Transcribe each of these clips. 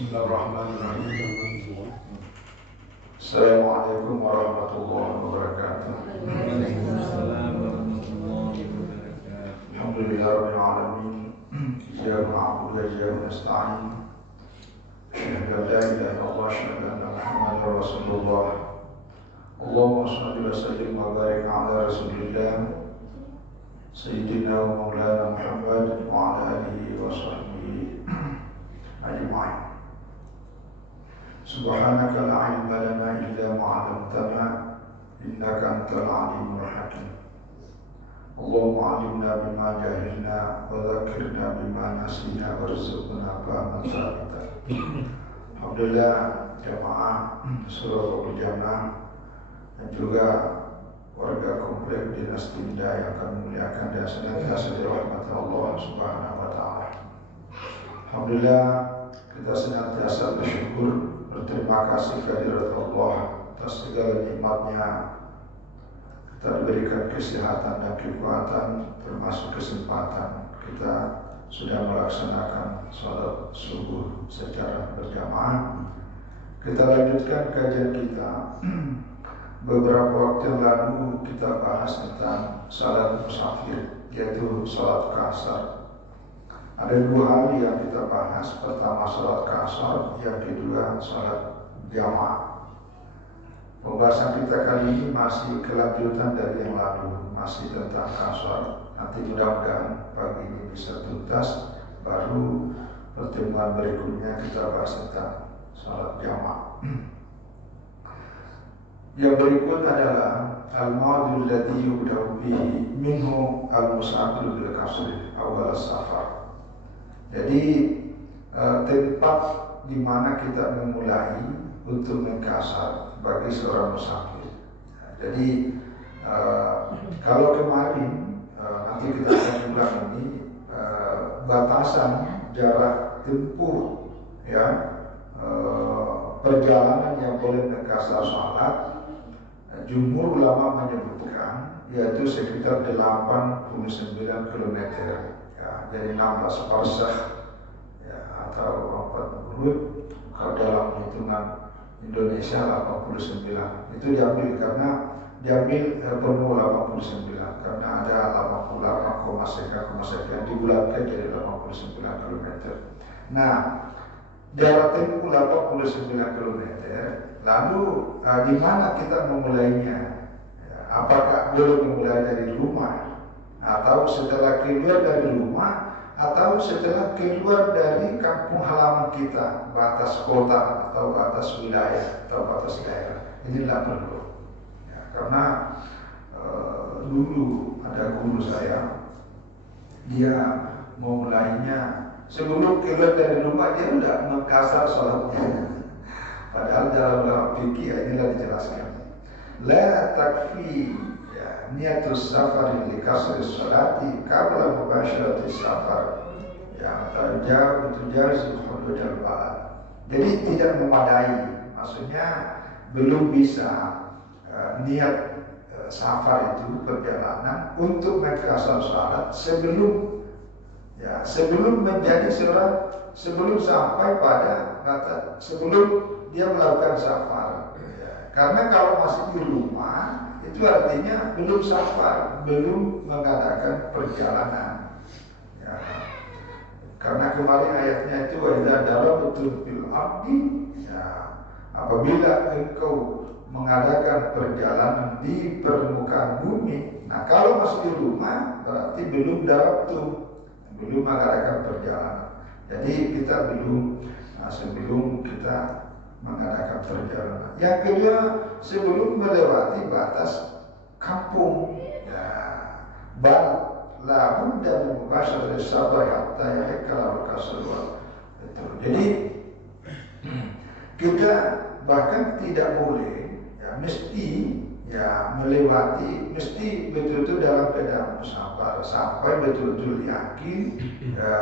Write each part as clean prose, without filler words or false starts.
Bismillahirrahmanirrahim. Assalamualaikum warahmatullahi wabarakatuh. Waalaikumsalam warahmatullahi wabarakatuh. Alhamdulillahirabbil alamin. Iyyaka na'budu wa iyyaka nasta'in. Asyhadu an la ilaha illallah wa asyhadu anna Muhammadar Rasulullah. Allahumma shalli wa sallim wa barik ala Rasulillah Sayyidina wa Maulana Muhammad wa ala alihi wa sahbihi ajma'in. Subhanaka la ilma lana illa ma 'allamtana innaka antal alimul hakim. Allahumma 'allimna bima jahilna wa dhakkirna bima nasina warzuqna fahman tsabita. Alhamdulillah jamaah Surabaya Jamaah dan juga warga komplek Dinas Tinda yang kami muliakan dan senantiasa dirahmati Allah Subhanahu wa taala. Alhamdulillah kita senantiasa bersyukur, berterima kasih kehadirat Allah atas segala nikmatnya. Kita diberikan kesehatan dan kekuatan, termasuk kesempatan kita sudah melaksanakan sholat subuh secara berjamaah. Kita lanjutkan kajian kita. Beberapa waktu yang lalu kita bahas tentang salat musafir, yaitu salat qasar. Ada dua hal yang kita bahas. Pertama salat qasar, yang kedua salat jamaah. Pembahasan kita kali ini masih kelanjutan dari yang lalu, masih tentang qasar. Nanti mudah-mudahan pagi ini bisa tuntas. Baru pertemuan berikutnya kita bahas tentang salat jamaah. Yang berikut adalah al-ma'dul ladzi yubda'u bihi minhu al-musafir bil qasri awal safar. Jadi tempat di mana kita memulai untuk mengqasar bagi seorang musafir. Jadi kalau kemarin nanti kita akan ulang ini batasan jarak tempuh ya perjalanan yang boleh mengqasar salat. Jumhur ulama menyebutkan yaitu sekitar 89 km ya, jadi 16 parsah ya, atau 40 kalau dalam hitungan Indonesia 89 itu diambil karena diambil penuh 89 karena ada 88, sekian dibulatkan jadi 89 km. Nah, jarak tempuh 89 km. Lalu di mana kita memulainya? Ya, apakah boleh memulai dari rumah, atau setelah keluar dari rumah, atau setelah keluar dari kampung halaman kita, batas kota atau batas wilayah atau batas daerah? Inilah perlu. Ya, karena dulu ada guru saya, dia memulainya sebelum keluar dari rumah dia udah mengqasar sholatnya. Padahal dalam fikih inilah dijelaskan. La takfi ya, niatus safari li qasri sholati qabla mubasharati safar. Ya, tujazu hudud al-balad. Jadi tidak memadai, maksudnya belum bisa niat safar itu perjalanan untuk mengqasar salat sebelum menjadi seorang, sebelum sampai pada kata sebelum dia melakukan safar ya. Karena kalau masih di rumah itu artinya belum safar, belum mengadakan perjalanan ya. Karena kemarin ayatnya itu wa idza darabtum fil ardi ya, apabila engkau mengadakan perjalanan di permukaan bumi. Nah, kalau masih di rumah berarti belum darabtum, belum mengadakan perjalanan. Jadi kita belum sebelum kita mengadakan perjalanan. Yang kedua, sebelum melewati batas kampung ya, bal la budda min mubasharati safar hatta yahkala al-qasr. Jadi kita bahkan tidak boleh ya, mesti ya melewati, mesti betul-betul dalam keadaan musafir sampai betul-betul yakin ya,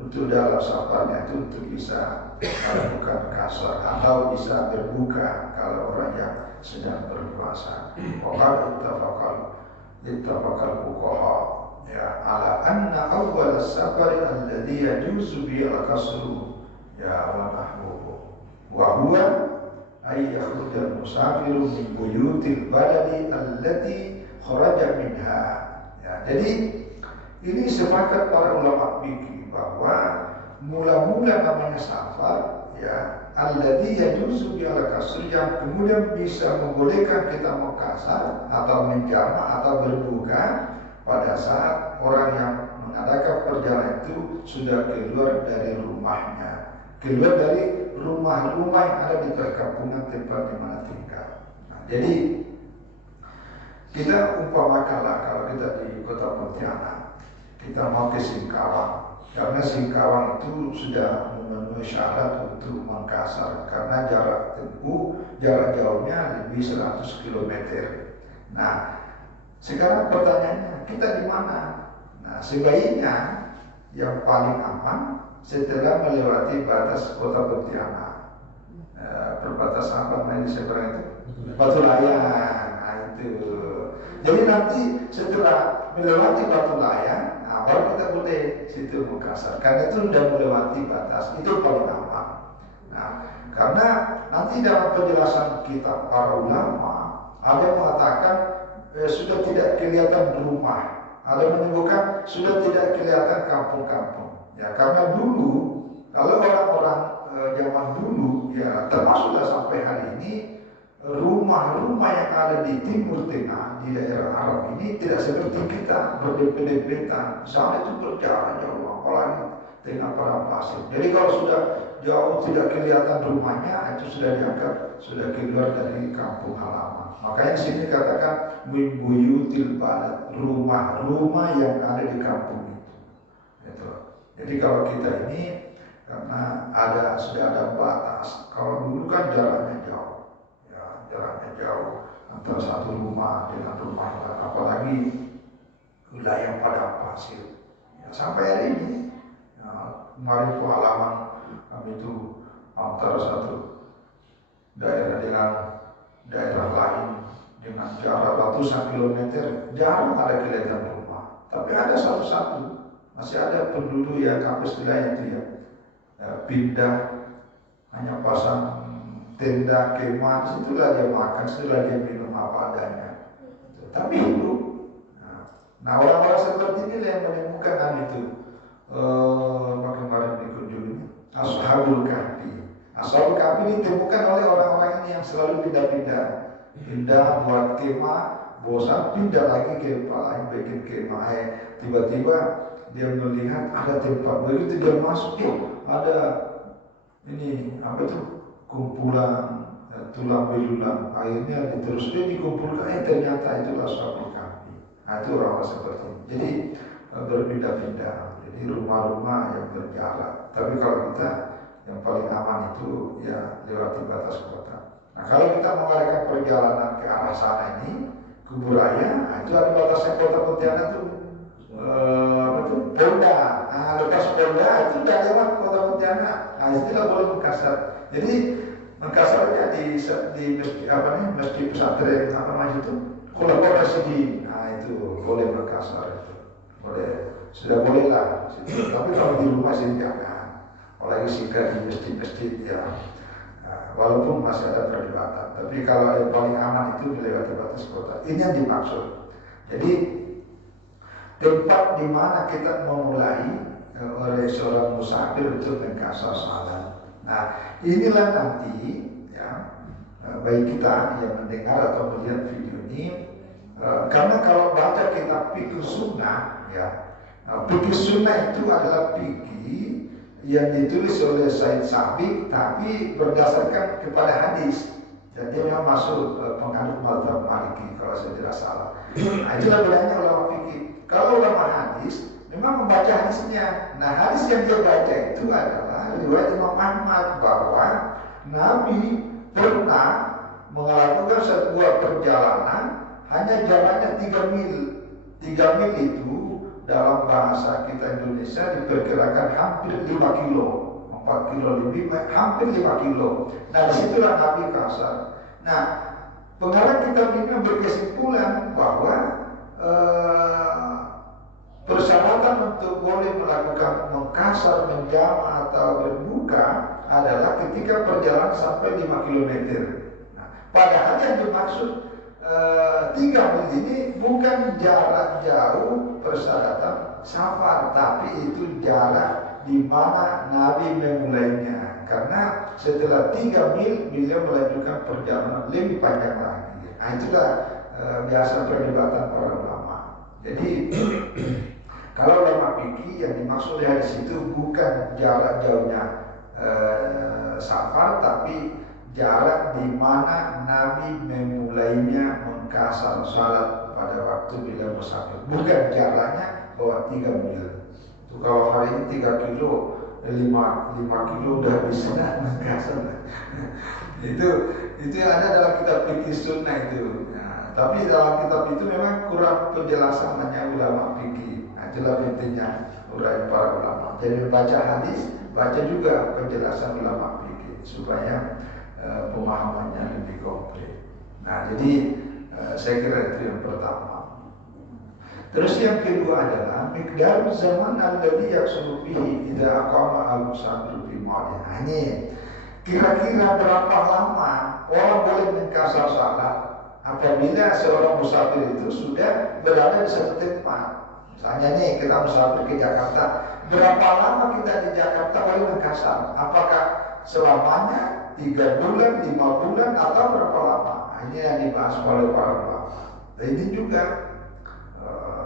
betul dalam safarnya itu untuk bisa melakukan qasar atau bisa berbuka kalau orang yang sedang berpuasa. Waqad ittafaqal fuqaha ya ala anna awwal as-safar alladhi yajuzu bihi al-qasru Ya wanahwu wa huwa ay yakhrujal musafiru min buyutil baladi allati kharaja minha. Ya, jadi ini sepakat para ulama fikih bahwa mula-mula namanya safar, ya, alladzi yajuzu bi al-kasr, yang kemudian bisa membolehkan kita mengkasar atau menjamak atau berbuka pada saat orang yang mengadakan perjalanan itu sudah keluar dari rumahnya, keluar dari rumah-rumah yang ada di perkampungan tempat di mana tinggal. Nah, jadi kita umpamakanlah kalau kita di Kota Pontianak, kita mau ke Singkawang, karena Singkawang itu sudah memenuhi syarat untuk mengkasar karena jarak jauhnya lebih 100 km. Nah, sekarang pertanyaannya, kita di mana? Nah, sebaiknya yang paling aman setelah melewati batas Kota Pontianak, perbatasan apa namanya di seberang itu? Batu Layang. Nah, itu. Jadi nanti setelah melewati Batu Layang, nah, baru kita boleh situ mengkasar. Karena itu sudah melewati batas, itu paling aman. Nah, karena nanti dalam penjelasan kita para ulama ada yang mengatakan sudah tidak kelihatan rumah, ada yang menyebutkan sudah tidak kelihatan kampung-kampung. Ya, karena dulu kalau orang-orang zaman dulu, ya termasuklah sampai hari ini, rumah-rumah yang ada di Timur Tengah, di daerah Arab ini tidak seperti kita berdempet-dempetan. Misalnya itu berjalan jauh, apalagi tengah padang pasir. Jadi kalau sudah jauh tidak kelihatan rumahnya, itu sudah dianggap sudah keluar dari kampung halaman. Makanya di sini katakan min buyutil balad, rumah-rumah yang ada di kampung itu. Gitu. Jadi kalau kita ini karena sudah ada batas. Kalau dulu kan jaraknya jauh, ya jaraknya jauh antara satu rumah dengan rumah lain, apalagi wilayah padang pasir. Ya, sampai hari ini, ya, kemarin pengalaman kami itu antara satu daerah dengan daerah lain dengan jarak ratusan kilometer, jarang ada kelihatan rumah. Tapi ada satu-satu masih ada penduduk yang kampus wilayah itu ya, pindah hanya pasang tenda kemah, situlah dia makan, situlah dia minum apa adanya. Tapi hidup. Nah, orang-orang seperti ini yang menemukan itu kemarin dikunjungi Ashabul Kahfi. Ashabul Kahfi ditemukan oleh orang-orang ini yang selalu pindah-pindah, pindah buat kemah, bosan pindah lagi ke tempat lain bikin kemah. Tiba-tiba dia melihat ada tempat, begitu dia masuk, ada ini apa itu kumpulan tulang belulang, akhirnya terus dia dikumpulkan, ternyata itulah Ashabul Kahfi. Nah, itu orang-orang seperti ini. Jadi berpindah-pindah, jadi rumah-rumah yang berjarak. Tapi kalau kita yang paling aman itu ya lewati batas kota. Nah, kalau kita mengadakan perjalanan ke arah sana ini, Kubur Raya, nah, itu ada batasnya Kota Pontianak itu. Polda, nah lepas Polda itu udah lewat Kota Pontianak, nah istilah boleh mengkasar. Jadi mengkasarnya di masjid pesantren apa namanya itu, Khulafaur Rasyidin, nah itu boleh mengkasar itu, boleh, sudah boleh lah. Tapi kalau di rumah sih jangan, apalagi singgah di masjid-masjid ya. Nah, walaupun masih ada perdebatan, tapi kalau yang paling aman itu melewati batas kota. Ini yang dimaksud. Jadi tempat di mana kita memulai oleh seorang musafir untuk mengkasar salat. Nah, inilah nanti ya bagi kita yang mendengar atau melihat video ini, karena kalau baca kitab fikih sunnah ya, fikih sunnah itu adalah fikih yang ditulis oleh Said Sabiq tapi berdasarkan kepada hadis. Jadi memang masuk penganut mazhab Maliki kalau saya tidak salah. Nah, itulah bedanya ulama fikih. Kalau ulama hadis memang membaca hadisnya. Nah, hadis yang dia baca itu adalah riwayat Imam Ahmad bahwa Nabi pernah melakukan sebuah perjalanan hanya jaraknya 3 mil. 3 mil itu dalam bahasa kita Indonesia diperkirakan hampir 5 kilo. 4 kilo lebih, hampir 5 kilo. Nah, disitulah Nabi kasar. Nah, pengarang kitab ini berkesimpulan bahwa Persyaratan untuk boleh melakukan mengkasar, menjama atau berbuka adalah ketika perjalanan sampai 5 kilometer. Nah, padahal yang dimaksud 3 mil ini bukan jarak jauh persyaratan safar, tapi itu jarak di mana Nabi memulainya. Karena setelah 3 mil beliau melanjutkan perjalanan lebih panjang lagi. Nah, itulah biasa perdebatan para ulama. Jadi kalau ulama fikih yang dimaksud dari situ bukan jarak jauhnya safar, tapi jarak di mana Nabi memulainya mengkasar salat pada waktu beliau musafir. Bukan jaraknya bahwa 3 mil. Itu kalau hari ini 3 kilo, 5 kilo udah bisa mengkasar. itu ada dalam kitab fikih sunnah itu. Nah, tapi dalam kitab itu memang kurang penjelasannya ulama fikih. Nah, itulah pentingnya uraian para ulama. Jadi baca hadis, baca juga penjelasan ulama fikih supaya pemahamannya lebih komplit. Nah, jadi saya kira itu yang pertama. Terus yang kedua adalah miqdar zaman alladhi yaqsulu bihi idza aqama al-musafir fi ma'din. Nah, ini kira-kira berapa lama orang boleh mengkasar salat apabila seorang musafir itu sudah berada di satu tempat. Misalnya nih kita musafir ke Jakarta, berapa lama kita di Jakarta boleh mengkasar? Apakah selamanya 3 bulan, 5 bulan, atau berapa lama? Nah, ini yang dibahas oleh para ulama. Dan ini juga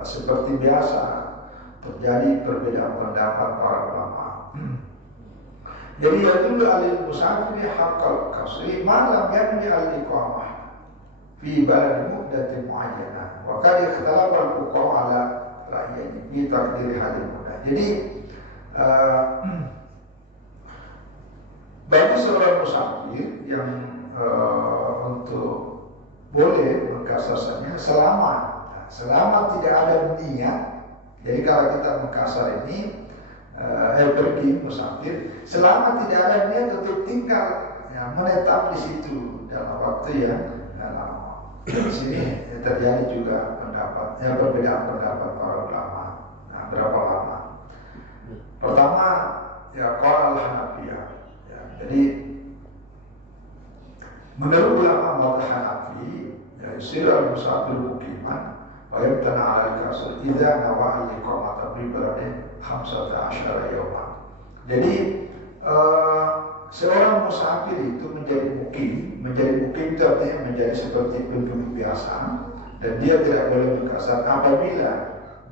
seperti biasa terjadi perbedaan pendapat para ulama. Jadi yadullu alil musafiri haqqal qasri ma lam yanwi al-iqamah fi balad muddatin muayyanah wa qad ikhtalafa al-fuqaha ala ra'yayni fi taqdir hadhihi muddah. Jadi bagi seorang musafir yang untuk boleh mengkasarnya selama tidak ada niat. Jadi kalau kita mengkasar ini pergi musafir, selama tidak ada niat untuk tinggal, ya, menetap di situ dalam waktu yang lama. Di sini terjadi juga perbedaan pendapat para ulama. Nah, berapa lama? Pertama, ya qala al-Hanafiyah. Ya, jadi menurut ulama mazhab Hanafi, ya yusir al-musafir muqiman wa yabtana 'ala al-kasr idza nawa al-iqamah fi baladin 15 yawman. Jadi seorang musafir itu menjadi mukim itu artinya menjadi seperti penduduk biasa, dan dia tidak boleh mengkasar apabila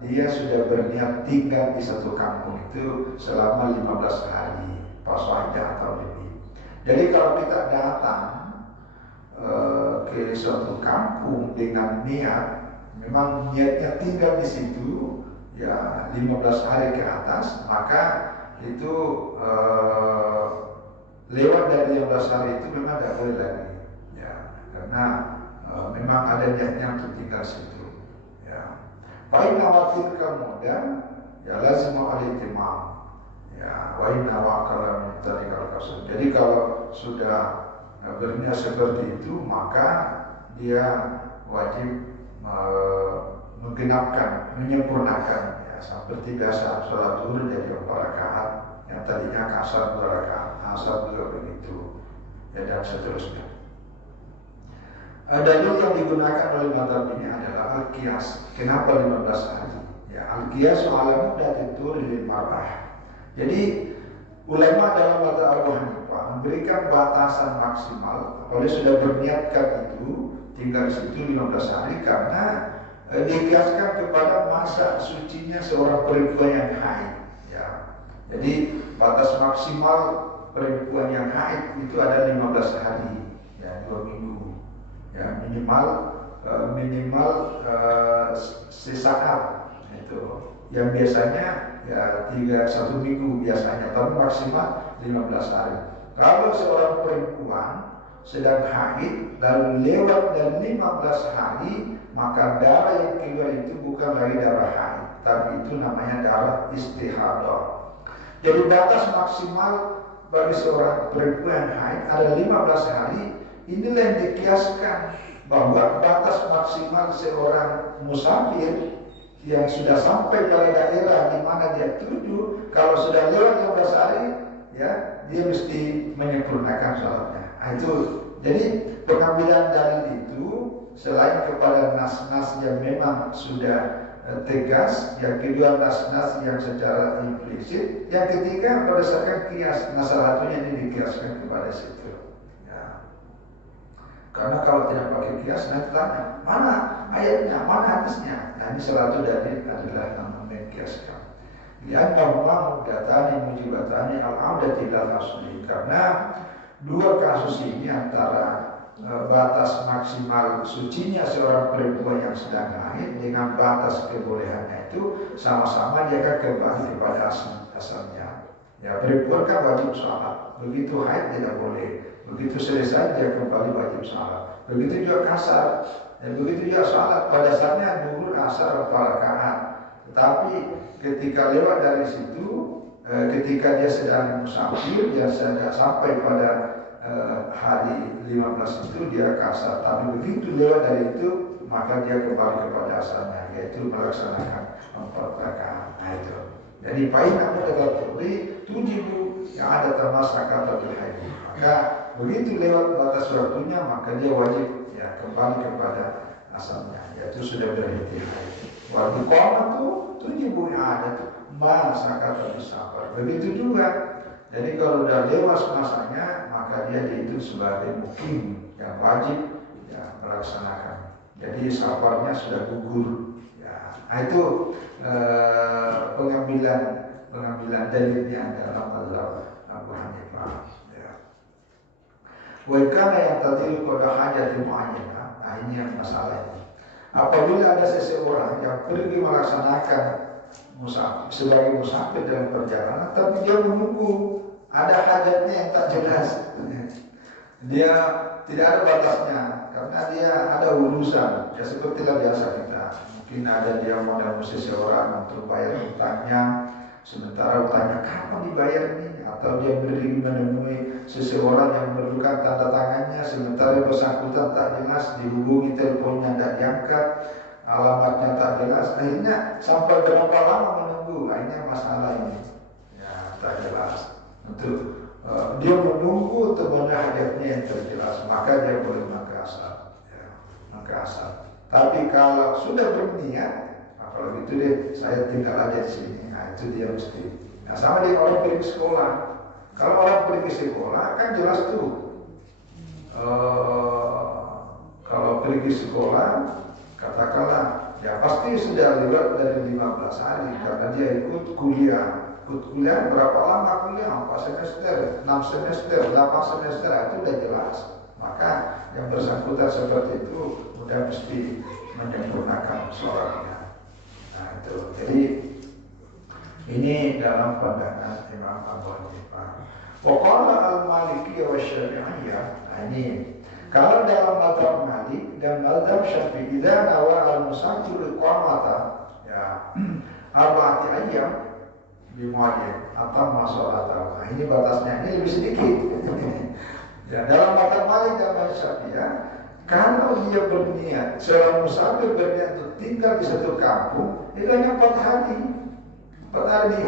dia sudah berniat tinggal di satu kampung itu selama 15 hari pas wajah atau lebih. Jadi kalau kita datang ke suatu kampung dengan niat, memang niatnya tinggal di situ ya 15 hari ke atas, maka itu lewat dari 15 hari itu memang tidak boleh lagi, ya, karena memang ada niatnya untuk tinggal situ, ya. Baik nawatir kemudian ya lazim al-ihtimam, ya, wa inna waqala min tarikal kasr. Jadi kalau sudah berniat seperti itu, maka dia wajib menggenapkan, menyempurnakan, ya, seperti biasa sholat zuhur jadi 4 rakaat, yang tadinya kasar 2 rakaat, asar juga begitu, ya, dan seterusnya. Dalil yang digunakan oleh mazhab ini adalah al-qiyas. Kenapa 15 hari? Ya, al-qiyas ala muddatit lil marah. Jadi ulama dalam mazhab Abu Hanifah memberikan batasan maksimal. Oleh sudah berniatkan itu tinggal di situ 15 hari karena dikiaskan kepada masa sucinya seorang perempuan yang haid, ya. Jadi batas maksimal perempuan yang haid itu ada 15 hari, ya, 2 minggu, ya, minimal sesaat itu, yang biasanya ya 1 minggu biasanya, tapi maksimal 15 hari. Kalau seorang perempuan sedang haid lalu lewat dari 15 hari, maka darah yang keluar itu bukan lagi darah haid, tapi itu namanya darah istihadah. Jadi batas maksimal bagi seorang perempuan haid ada 15 hari. Inilah yang dikiaskan bahwa batas maksimal seorang musafir yang sudah sampai pada daerah di mana dia tuju, kalau sudah lewat 15 hari, ya dia mesti menyempurnakan sholatnya. Nah, itu jadi pengambilan dalil itu selain kepada nas-nas yang memang sudah tegas, yang kedua nas-nas yang secara implisit, yang ketiga berdasarkan kias. Nah, salah satunya ini dikiaskan kepada situ. Ya. Karena kalau tidak pakai kias, nanti tanya mana ayatnya, mana hadisnya. Nah, ini salah satu dalil adalah mengkiaskan. Ya, bahwa mudatani mujibatani al-audati ilal asli. Karena dua kasus ini antara batas maksimal sucinya seorang perempuan yang sedang haid dengan batas kebolehannya itu sama-sama dia akan kembali kepada asalnya. Ya, perempuan kan wajib sholat, begitu haid tidak boleh, begitu selesai dia kembali wajib sholat. Begitu juga kasar, begitu juga sholat pada dasarnya duhur, asar, 4 rakaat. Tetapi ketika lewat dari situ, ketika dia sedang musafir, dia sudah sampai pada hari 15 itu dia kasar. Tapi begitu lewat dari itu, maka dia kembali kepada asalnya, yaitu melaksanakan 4 rakaat. Nah itu. Jadi paling aku tetap beri tujuh yang ada termasuk kata haid. Maka begitu lewat batas waktunya, maka dia wajib ya kembali kepada asalnya, yaitu sudah berhenti haid. Waktu koma tuh tujuh yang ada tuh masa kata disafar. Begitu juga. Jadi kalau sudah lewat masanya, maka dia dihitung sebagai mukim yang wajib ya, melaksanakan. Jadi safarnya sudah gugur. Ya. Nah itu pengambilan dalilnya dalam mazhab Abu Hanifah. Ya. Wakana yang tadi pada hajat muayyanah. Nah ini yang masalah ini. Apabila ada seseorang yang pergi melaksanakan musafir sebagai musafir dalam perjalanan, tapi dia menunggu ada hajatnya yang tak jelas, dia tidak ada batasnya karena dia ada urusan, ya sepertilah biasa kita. Mungkin ada dia modal seseorang untuk bayar hutangnya, sementara hutangnya kapan dibayar nih, atau dia pergi menemui seseorang yang memerlukan tanda tangannya, sementara bersangkutan tak jelas, dihubungi teleponnya tidak diangkat, alamatnya tak jelas, akhirnya sampai berapa lama menunggu, akhirnya masalah ini ya tak jelas. Untuk dia menunggu temannya hajatnya yang terjelas, maka dia boleh mengkasar, ya, mengkasar. Tapi kalau sudah berniat, nah kalau gitu deh, saya tinggal aja di sini. Nah itu dia mesti. Nah sama dengan orang pergi sekolah. Kalau orang pergi sekolah kan jelas tuh. Kalau pergi sekolah, katakanlah, ya pasti sudah lewat dari 15 hari karena dia ikut kuliah. Kuliah berapa lama kuliah? 4 semester, 6 semester, 8 semester, itu sudah jelas. Maka yang bersangkutan seperti itu sudah mesti menyempurnakan sholatnya. Nah itu. Jadi ini dalam pandangan Imam Abu Hanifah. Waqala al-Malikiyah wa Syafi'iyah. Nah ini kalau dalam mazhab Malik dan mazhab Syafi'i, idza nawa al-musafir iqamata ya arba'ati ayyam bimuayyan atau masalah. Nah ini batasnya, ini lebih sedikit. Ya, dalam mazhab Malik dan mazhab Syafi'i, kalau dia berniat, seorang musafir berniat untuk tinggal di satu kampung, itu hanya 4 hari. 4 hari.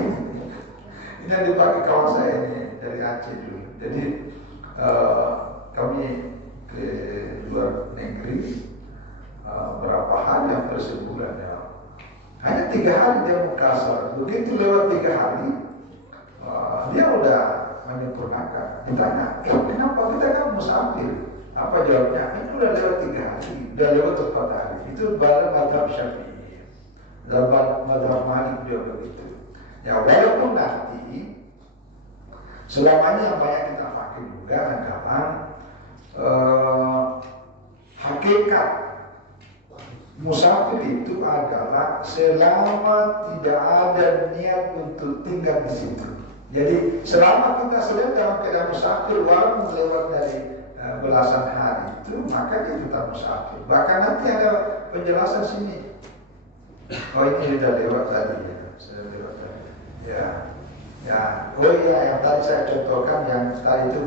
Ini yang dipakai kawan saya ini dari Aceh dulu. Jadi kami ke luar negeri berapa hari, hampir sebulan ya. Hanya 3 hari dia mengkasar. Begitu lewat 3 hari, dia udah menyempurnakan. Ditanya, kenapa kita kan musafir? Apa jawabnya? Ini udah lewat 3 hari, udah lewat 4 hari. Itu baru mazhab Syafi'i. Mazhab Malik juga begitu. Ya walaupun nanti selamanya yang banyak kita pakai juga adalah hakikat musafir itu adalah selama tidak ada niat untuk tinggal di situ. Jadi selama kita sedang dalam keadaan musafir, walaupun lewat dari belasan hari itu, maka dia tetap musafir. Bahkan nanti ada penjelasan sini. Oh ini sudah lewat tadi ya, sudah lewat tadi. Ya, ya. Oh iya, yang tadi saya contohkan yang tadi itu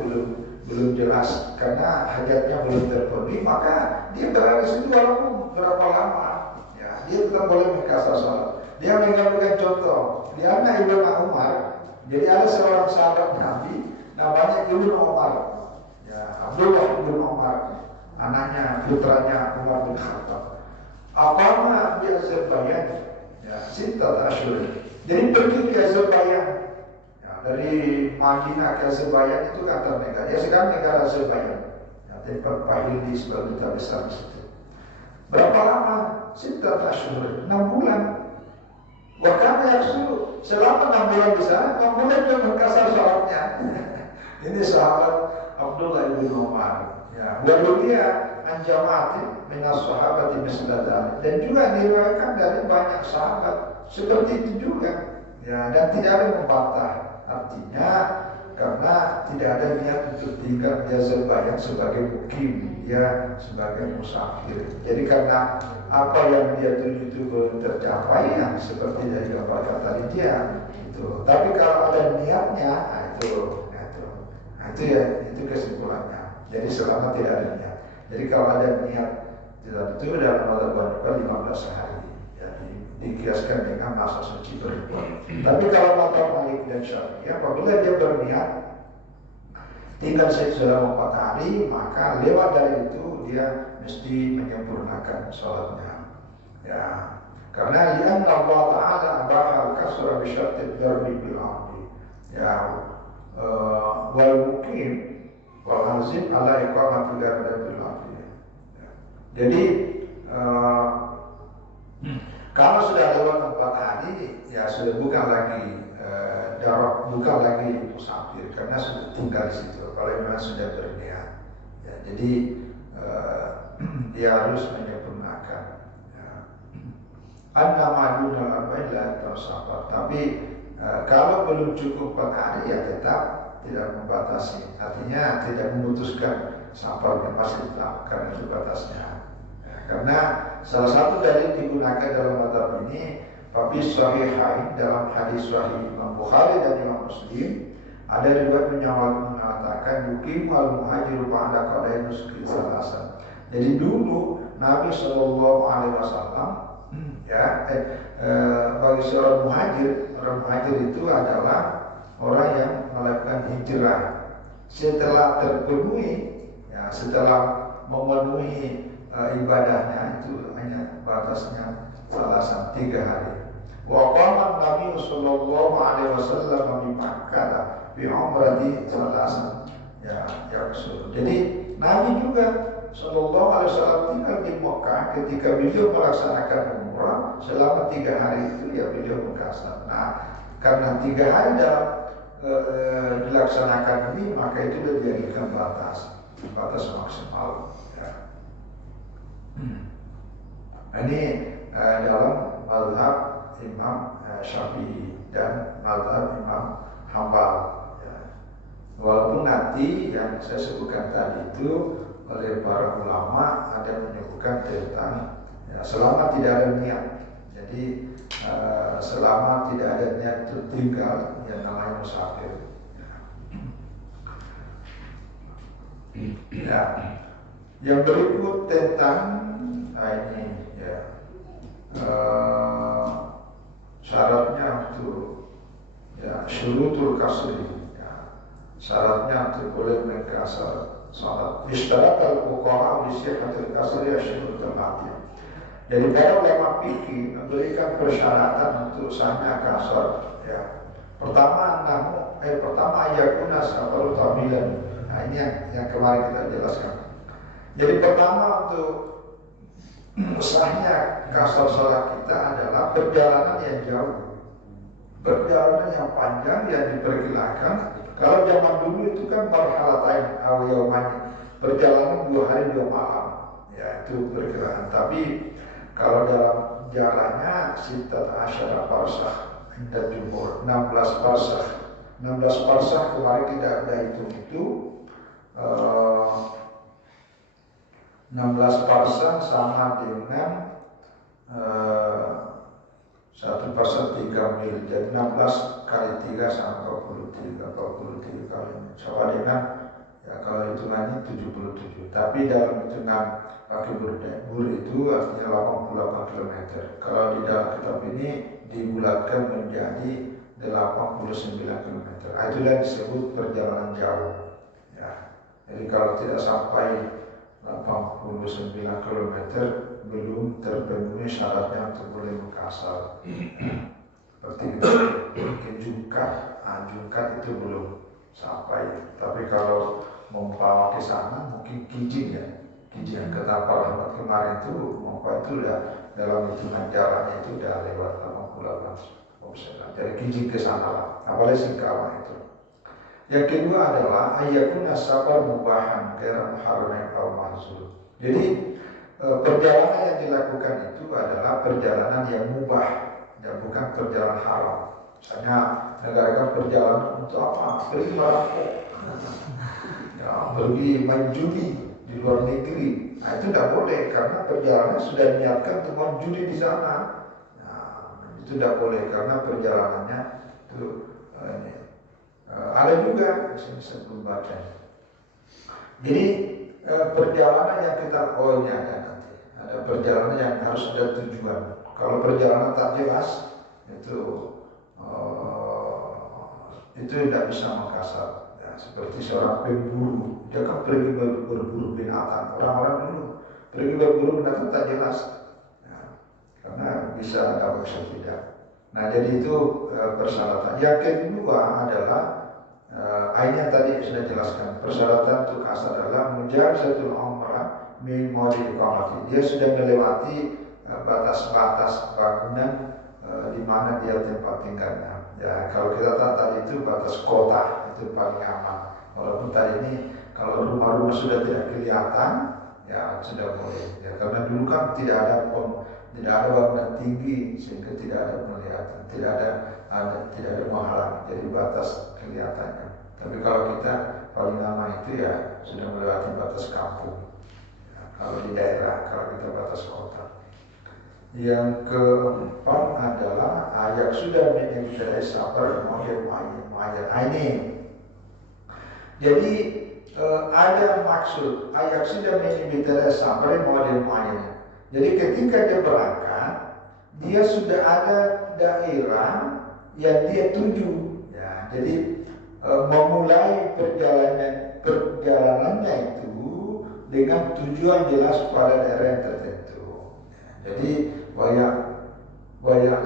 belum jelas karena hajatnya belum terpenuhi, maka dia berada di situ walaupun berapa lama. Ya, dia tetap boleh mengkasar sholat. Dia mengambilkan contoh, dia anak Ibnu Umar. Jadi ada seorang sahabat Nabi namanya Ibnu Umar. Ya, Abdullah Ibnu Umar, anaknya putranya Umar bin Khattab. Aqama di Azerbaijan, ya, Sintat Ashur. Jadi pergi ke Azerbaijan. Ya, dari Madinah ke Azerbaijan itu kan antar negara. Ya sekarang negara Azerbaijan. Ya, tempat Pak Hildi sebagai duta besar di situ. Berapa lama? Sintat Ashur, 6 bulan. Wakana yang suruh selama 6 bulan di sana, 6 bulan dia berkasar sholatnya. Ini sahabat Abdullah bin Umar. Ya, walaupun dia anjamati minas sahabat misladani, dan juga diriwayatkan dari banyak sahabat seperti itu juga. Ya, dan tidak ada yang membantah. Artinya karena tidak ada niat untuk tinggal di Azerbaijan sebagai mukim, dia sebagai musafir. Jadi karena apa yang dia tuju itu belum tercapai, yang seperti dari gambar kata dia itu. Tapi kalau ada niatnya, itu ya, itu kesimpulannya. Jadi selama tidak ada niat. Jadi kalau ada niat tidak itu dalam mazhab 15 hari. Ya, dikiaskan dengan masa suci berbuat. Tapi kalau mazhab Malik dan Syafi'i, apabila dia berniat tinggal selama 4 hari, maka lewat dari itu dia mesti menyempurnakan sholatnya. Ya, karena lian Allah Taala bahal kasra bi syartid darbi bil ardi. Ya, wal mukim wal azim ala iqamati darbil ardi. Ya. Jadi kalau sudah lewat 4 hari, ya sudah bukan lagi darab, bukan lagi musafir karena sudah tinggal di situ. Kalau memang sudah berniat, ya, jadi dia harus menyempurnakan. Ya. An-namadun al-arba'in la tasafar. Tapi kalau belum cukup 4 hari, ya tetap tidak membatasi. Artinya tidak memutuskan safarnya, masih tetap karena itu batasnya. Ya, karena salah satu dalil digunakan dalam mazhab ini, tapi sahihain dalam hadis sahih Imam Bukhari dan Imam Muslim, ada riwayat mengatakan yukim al muhajir ba'da qada'i nusuki salasan. Jadi dulu Nabi Shallallahu Alaihi Wasallam, ya, bagi seorang muhajir, orang muhajir itu adalah orang yang melakukan hijrah setelah terpenuhi, ya, setelah memenuhi ibadahnya, itu hanya batasnya salasan 3 hari. Wa qama Nabi sallallahu alaihi wasallam di Makkah bi umrati salasan. Ya, Rasul. Jadi Nabi juga sallallahu alaihi wasallam tinggal di Makkah ketika beliau melaksanakan umrah selama 3 hari itu, ya beliau mengkasar. Nah, karena 3 hari dalam dilaksanakan ini, maka itu sudah dijadikan batas maksimal. Ya. Ini dalam mazhab Imam Syafi'i dan mazhab Imam Hambal. Ya. Walaupun nanti yang saya sebutkan tadi itu oleh para ulama ada yang menyebutkan tentang, ya, selama tidak ada niat. Jadi selama tidak ada niat tinggal, yang namanya musafir. Ya. Yang berikut tentang ini, ya, syaratnya untuk, ya, syurutul kasri, ya, syaratnya untuk boleh mengkasar salat. Isyarat al-fuqaha li sihhatil kasri syurutul mati. Jadi para ulama fikih memberikan persyaratan untuk sahnya kasar. Ya. Pertama ayakuna safaru tamilan. Nah, ini yang kemarin kita jelaskan. Jadi pertama untuk sahnya kasar salat kita adalah perjalanan yang jauh, perjalanan yang panjang yang diperkirakan. Kalau zaman dulu itu kan marhalatain awiyawani, perjalanan 2 hari 2 malam, ya itu perkiraan. Tapi kalau dalam jalannya sitat asyara parsah, ada jumhur 16 parsah. 16 parsah kemarin tidak ada itu 16 parsah sama dengan 1 parsah 3 mil. Jadi 16 kali 3 sama 43 kali sama dengan Ya kalau hitungannya 77. Tapi dalam hitungan kaki bur itu artinya 88 kilometer. Kalau di dalam kitab ini dibulatkan menjadi 89 kilometer. Itulah disebut perjalanan jauh. Ya. Jadi kalau tidak sampai 89 kilometer belum terpenuhi syaratnya untuk boleh Makassar. Seperti ke Jungkat, Jungkat itu belum sampai. Tapi kalau membawa ke sana mungkin Kijing ya. Kijing ke Tapal Rahmat kemarin itu membawa itu udah dalam hitungan jaraknya itu udah lewat 88%. Dari Kijing ke sana lah. Apalagi Singkawang itu. Yang kedua adalah ayakun sabar mubahan kira muharram atau mahzur. Jadi perjalanan yang dilakukan itu adalah perjalanan yang mubah dan bukan perjalanan haram. Misalnya negara kan perjalanan untuk apa? Pergi merampok, ya, pergi main judi di luar negeri. Nah itu tidak boleh karena perjalanan sudah niatkan untuk main judi di sana. Nah, itu tidak boleh karena perjalanannya itu ada juga saya belum baca. Jadi perjalanan yang kita ini ada nanti. Ada perjalanan yang harus ada tujuan. Kalau perjalanan tak jelas itu tidak bisa Makassar. Ya, seperti seorang pemburu, dia kan pergi berburu binatang. Orang-orang dulu pergi berburu binatang tak jelas, ya, karena bisa ada bisa tidak. Nah jadi itu persyaratan. Yang kedua adalah ini yang tadi sudah jelaskan. Persyaratan untuk kasar adalah menjadi satu umrah min mawdi iqamati. Dia sudah melewati batas-batas bangunan di mana dia tempat tinggalnya. Ya, kalau kita tahu tadi itu batas kota itu paling aman. Walaupun tadi ini kalau rumah-rumah sudah tidak kelihatan, ya sudah boleh. Ya, karena dulu kan tidak ada bangunan tinggi sehingga tidak ada penglihatan, tidak ada menghalangi. Jadi batas kelihatannya. Tapi kalau kita paling aman itu ya sudah melewati batas kampung. Ya, kalau di daerah, kalau kita batas kota. Yang keempat adalah ayat sudah menjadi sabar model mayat. Ini. Jadi ada maksud ayat sudah menjadi sabar model mayat. Jadi ketika dia berangkat, dia sudah ada daerah yang dia tuju. Ya, jadi memulai perjalanannya itu dengan tujuan jelas pada daerah yang tertentu. Ya, jadi Waya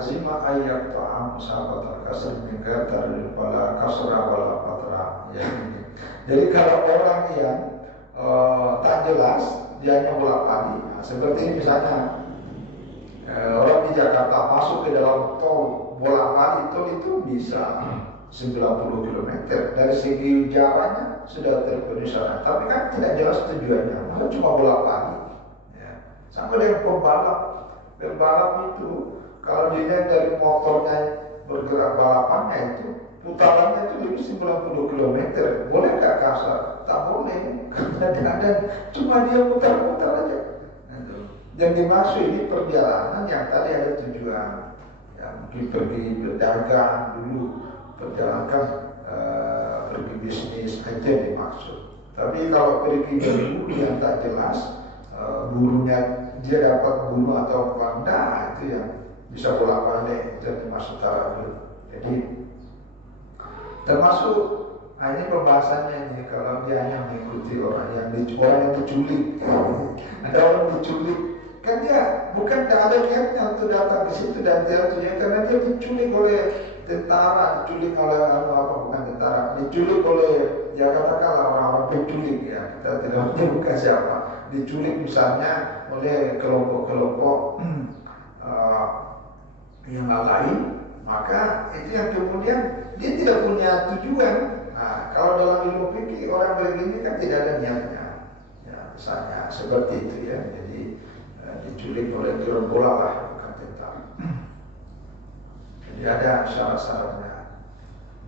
zima ayat ta'am sahabat al-kasr minka taril pala kasra wala patra. Ya. Jadi kalau orang yang tak jelas dia hanya bolak-balik. Nah, seperti ini misalnya orang di Jakarta masuk ke dalam tol bolak-balik, tol itu bisa 90 km. Dari segi jaraknya sudah terpenuhi syarat, tapi kan tidak jelas tujuannya, malah cuma bolak-balik. Ya. Sama dengan pembalap itu kalau dilihat dari motornya bergerak balapannya itu putarannya itu lebih 90 km. Boleh nggak kasar? Tak boleh, karena tidak ada, cuma dia putar-putar aja. Yang dimaksud ini perjalanan yang tadi ada tujuan. Ya, mungkin pergi berdagang dulu, perjalanan pergi bisnis aja yang dimaksud. Tapi kalau pergi berburu yang tak jelas, burunya dia dapat bulu atau panda, itu yang bisa bolak-balik, itu yang dimaksud tarawih. Jadi termasuk ini pembahasannya ini kalau dia hanya mengikuti orang yang diculik. Ada orang diculik, kan dia bukan tidak ada niatnya untuk datang ke situ dan tidak tujuan, karena dia diculik oleh tentara, diculik oleh bukan tentara, diculik oleh ya katakanlah orang-orang penculik ya, kita tidak menyebutkan siapa, diculik misalnya oleh kelompok-kelompok yang lain, maka itu yang kemudian dia tidak punya tujuan. Nah, kalau dalam ilmu fikih orang begini kan tidak ada niatnya, ya, misalnya seperti itu ya. Jadi diculik oleh gerombola lah, bukan tentara. Jadi ada syarat-syaratnya.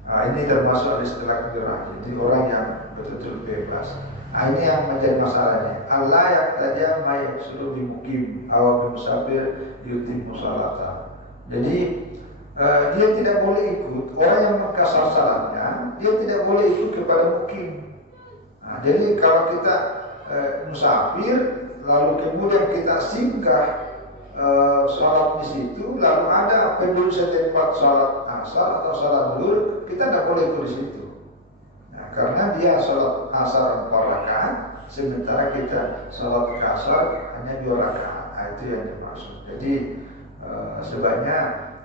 Nah, ini termasuk istilah gerah. Jadi orang yang betul-betul bebas. Nah, ini yang menjadi masalahnya. Allah yang tadi mayat suruh bimukim awal musafir yutim musalata. Jadi dia tidak boleh ikut orang yang mengkasar salatnya. Dia tidak boleh ikut kepada mukim. Nah, jadi kalau kita musafir lalu kemudian kita singgah sholat di situ, lalu ada penduduk setempat sholat asar atau sholat zuhur, kita tidak boleh ikut di situ. Nah, karena dia sholat asar 4 rakaat, sementara kita sholat asar hanya 2 rakaat. Nah, itu yang dimaksud. Jadi sebaiknya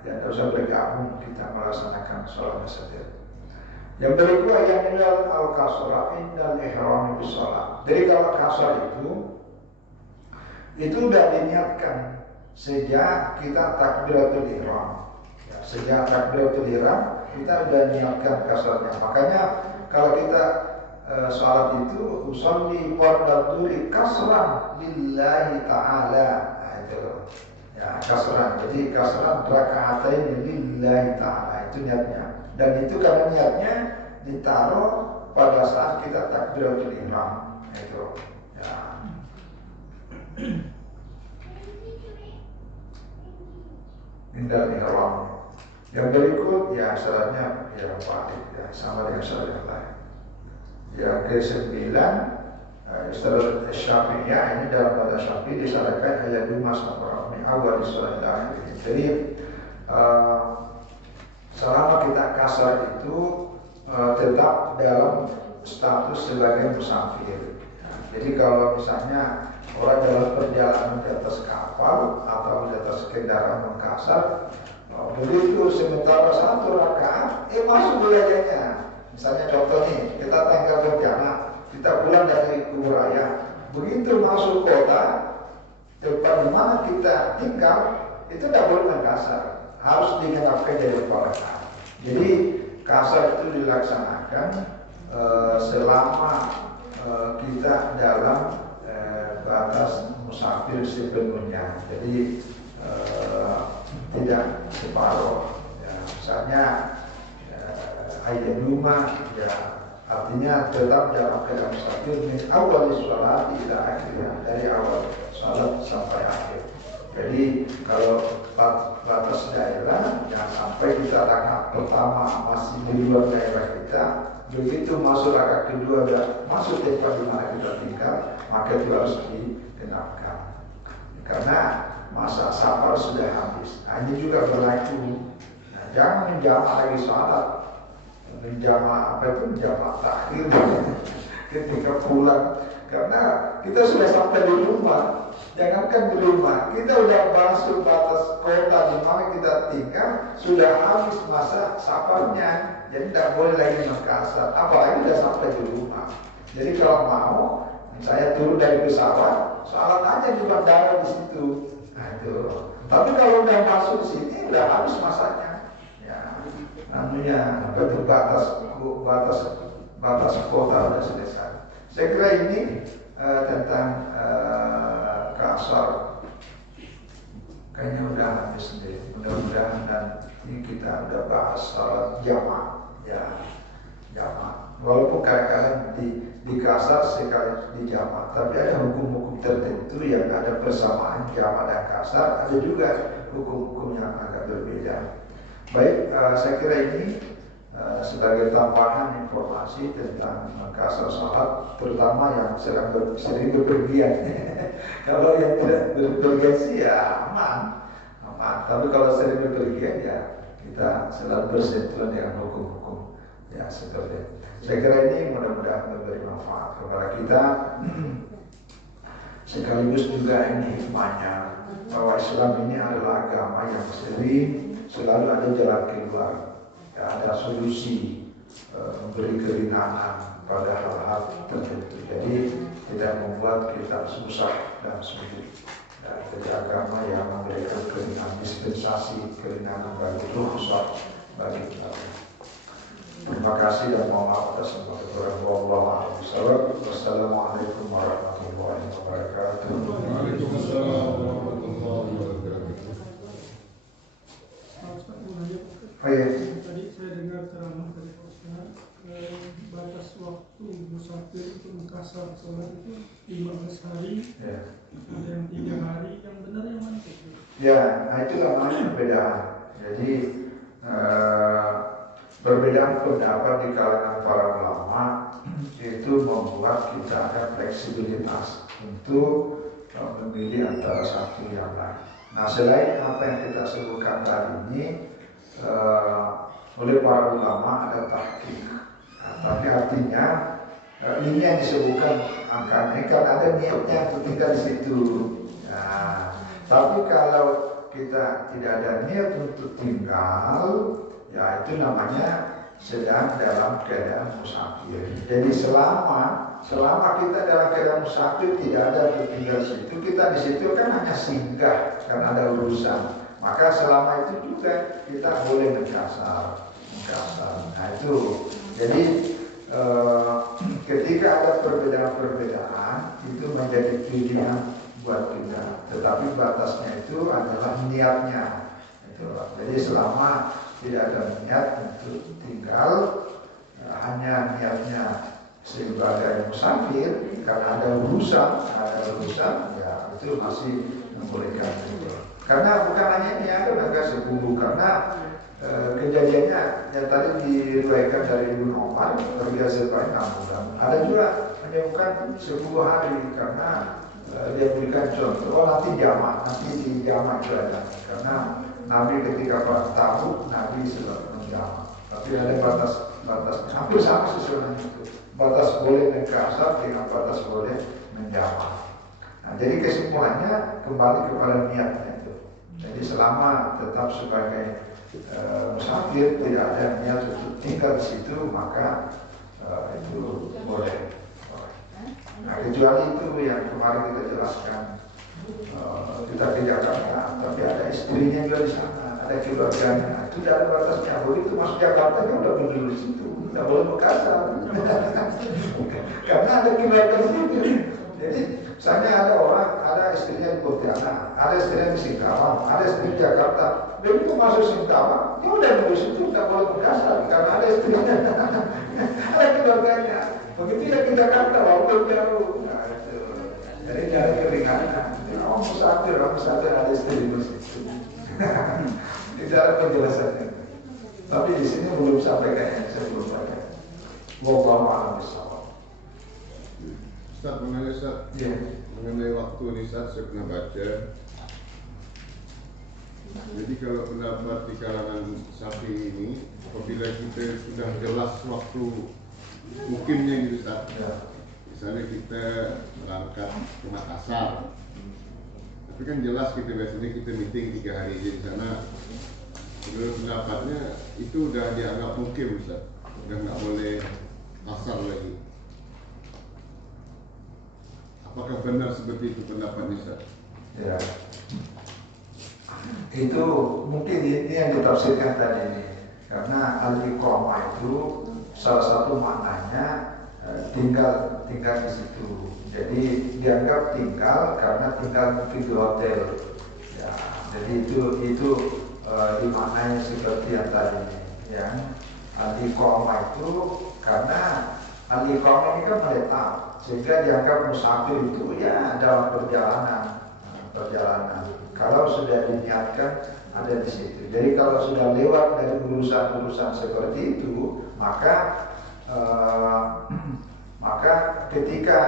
ya tidak usah bergabung, kita melaksanakan sholat saja. Yang berikutnya yang minal al-kasra indal ihram bis shalah. Jadi kalau kasar itu sudah diniatkan sejak kita takbiratul ihram. Ya, sejak takbiratul ihram kita sudah niatkan kasarnya. Makanya kalau kita sholat itu usolli fardhu kasran lillahi ta'ala. Nah, itu ya kasran. Jadi kasran raka'atain lillahi ta'ala, itu niatnya. Dan itu karena niatnya ditaruh pada saat kita takbiratul ihram. Itu ya. Indal ihram. Yang berikut ya syaratnya ya wajib ya, sama dengan syarat yang lain. Yang ke-9 syarat Syafi'iyah, ini dalam bahasa Syafi'i disyaratkan ayat 5 sampai awal di surah Al-Akhir. Jadi selama kita kasar itu tetap dalam status sebagai musafir. Jadi kalau misalnya orang dalam perjalanan di atas kapal atau di atas kendaraan mengkasar, begitu sementara 1 rakaat masuk wilayahnya. Misalnya contoh nih, kita tanggal bencana, kita pulang dari kubur raya, begitu masuk kota tempat di mana kita tinggal, itu tidak boleh mengkasar, harus digenapkan dari 4 rakaat. Jadi kasar itu dilaksanakan selama kita dalam batas musafir sepenuhnya. Jadi tidak separuh. Ya, misalnya ayat 5 ya artinya tetap dalam keadaan musafir min awal sholat ila akhirnya, dari awal sholat sampai akhir. Jadi kalau batas daerah jangan sampai kita rakaat pertama masih di luar daerah kita, begitu masuk rakaat kedua dan masuk tempat di mana kita tinggal, maka itu harus digenapkan. Karena masa safar sudah habis. Nah, ini juga berlaku. Nah, jangan menjamak lagi sholat, menjamak menjamak takhir ketika pulang, karena kita sudah sampai di rumah. Jangankan di rumah, kita sudah masuk batas kota di mana kita tinggal, sudah habis masa safarnya, jadi tidak boleh lagi mengkasar, apalagi sudah sampai di rumah. Jadi kalau mau, saya turun dari pesawat, sholat aja di bandara di situ. Nah itu. Tapi kalau udah masuk sini, udah habis masanya. Ya, namanya betul batas kota sudah selesai. Saya kira ini tentang kasar kayaknya udah habis deh. Mudah-mudahan dan ini kita udah bahas salat jamak ya, jamak. Walaupun kadang-kadang di kasar sekali di jamak, tapi ada hukum-hukum tertentu yang ada persamaan jamak dan kasar, ada juga hukum-hukum yang agak berbeda. Baik, saya kira ini sebagai tambahan informasi tentang kasar salat, terutama yang sering berpergian. Kalau yang tidak berpergian sih ya aman. Tapi kalau sering berpergian ya kita selalu bersentuhan dengan hukum-hukum ya seperti itu. Saya kira ini mudah-mudahan memberi manfaat kepada kita. Sekaligus juga ini hikmahnya bahwa Islam ini adalah agama yang selalu ada jalan keluar. Ya, ada solusi memberi keringanan pada hal-hal tertentu. Jadi tidak membuat kita susah dan sulit. Ya, jadi agama yang memberikan keringanan, dispensasi keringanan bagi rukhsah bagi kita. Terima kasih dan mohon maaf atas semua kekurangan. Wallahu a'lam. Wassalamualaikum warahmatullahi wabarakatuh. Waalaikumsalam warahmatullahi wabarakatuh. Tadi saya dengar ceramah dari Ustaz, batas waktu musafir untuk mengkasar sholat itu 15 hari, Ya. ada yang 3 hari, yang benar yang mana itu? Ya, nah itu namanya perbedaan. Jadi perbedaan pendapat di kalangan para ulama itu membuat kita ada fleksibilitas untuk memilih antara satu yang lain. Nah, selain apa yang kita sebutkan tadi ini, oleh para ulama ada tahqiq. Nah, tapi artinya ini yang disebutkan angkanya kan ada niatnya untuk tinggal di situ. Nah, tapi kalau kita tidak ada niat untuk tinggal, ya itu namanya sedang dalam keadaan musafir. Jadi selama kita dalam keadaan musafir tidak ada untuk tinggal di situ, kita di situ kan hanya singgah karena ada urusan. Maka selama itu juga kita boleh mengkasar. Nah itu, jadi ketika ada perbedaan itu menjadi pilihan buat kita. Tetapi batasnya itu adalah niatnya. Jadi selama tidak ada niat untuk tinggal, hanya niatnya sebagai musafir karena ada urusan, ya itu masih membolehkan itu. Karena bukan hanya ini, ada agak 10 karena kejadiannya yang tadi diriwayatkan dari Ibnu Umar terbiasa banyak 6 bulan. Ada juga menyebutkan 10 hari karena dia berikan contoh nanti di jamak itu ada. Karena Nabi ketika tahu Nabi sudah menjamak. Tapi ada batasnya. Hampir sama sesuai itu. Batas boleh mengkasar dengan batas boleh menjamak. Nah, jadi kesimpulannya kembali kepada niatnya itu. Jadi selama tetap sebagai musafir tidak ada niat untuk tinggal di situ, maka itu boleh. Nah, kecuali itu yang kemarin kita jelaskan, kita ke Jakarta, tapi ada istrinya juga di sana, ada keluarganya, itu tidak ada batasnya. Begitu masuk Jakarta kan udah berdiri di situ, tidak boleh berkasar, karena ada keluarga di situ. Jadi misalnya ada orang, ada istrinya di Pontianak, ada istrinya di Singkawang, ada istrinya di Jakarta. Begitu masuk Singkawang, ya udah di situ tidak boleh berkasar karena ada istrinya, ada keluarganya. Begitu ya ke Jakarta, walaupun jauh. Nah, itu. Jadi dari keringanan. Orang musafir ada istri di situ. Tidak ada penjelasannya. Tapi di sini belum sampai kayaknya, saya belum pakai. Wallahu a'lam bishawab. Ustaz, mengenai waktu ini Ustaz, saya pernah baca. Jadi kalau pendapat di kalangan sapi ini, apabila kita sudah jelas waktu mungkinnya gitu Ustaz, misalnya kita berangkat ke Makassar, tapi kan jelas biasanya kita meeting 3 hari aja di sana. Menurut pendapatnya itu udah dianggap mungkin Ustaz, udah nggak boleh kasar lagi. Apakah benar seperti itu pendapatnya Ustaz? Ya, itu mungkin ini yang ditafsirkan tadi ini, karena al-iqamah itu salah satu maknanya tinggal di situ. Jadi dianggap tinggal karena tinggal mungkin di hotel. Ya, jadi itu dimaknai seperti yang tadi, yang al-iqamah itu karena al-iqamah ini kan menetap, sehingga dianggap musafir itu ya dalam perjalanan. Kalau sudah diniatkan ada di situ. Jadi kalau sudah lewat dari urusan-urusan seperti itu, maka ketika,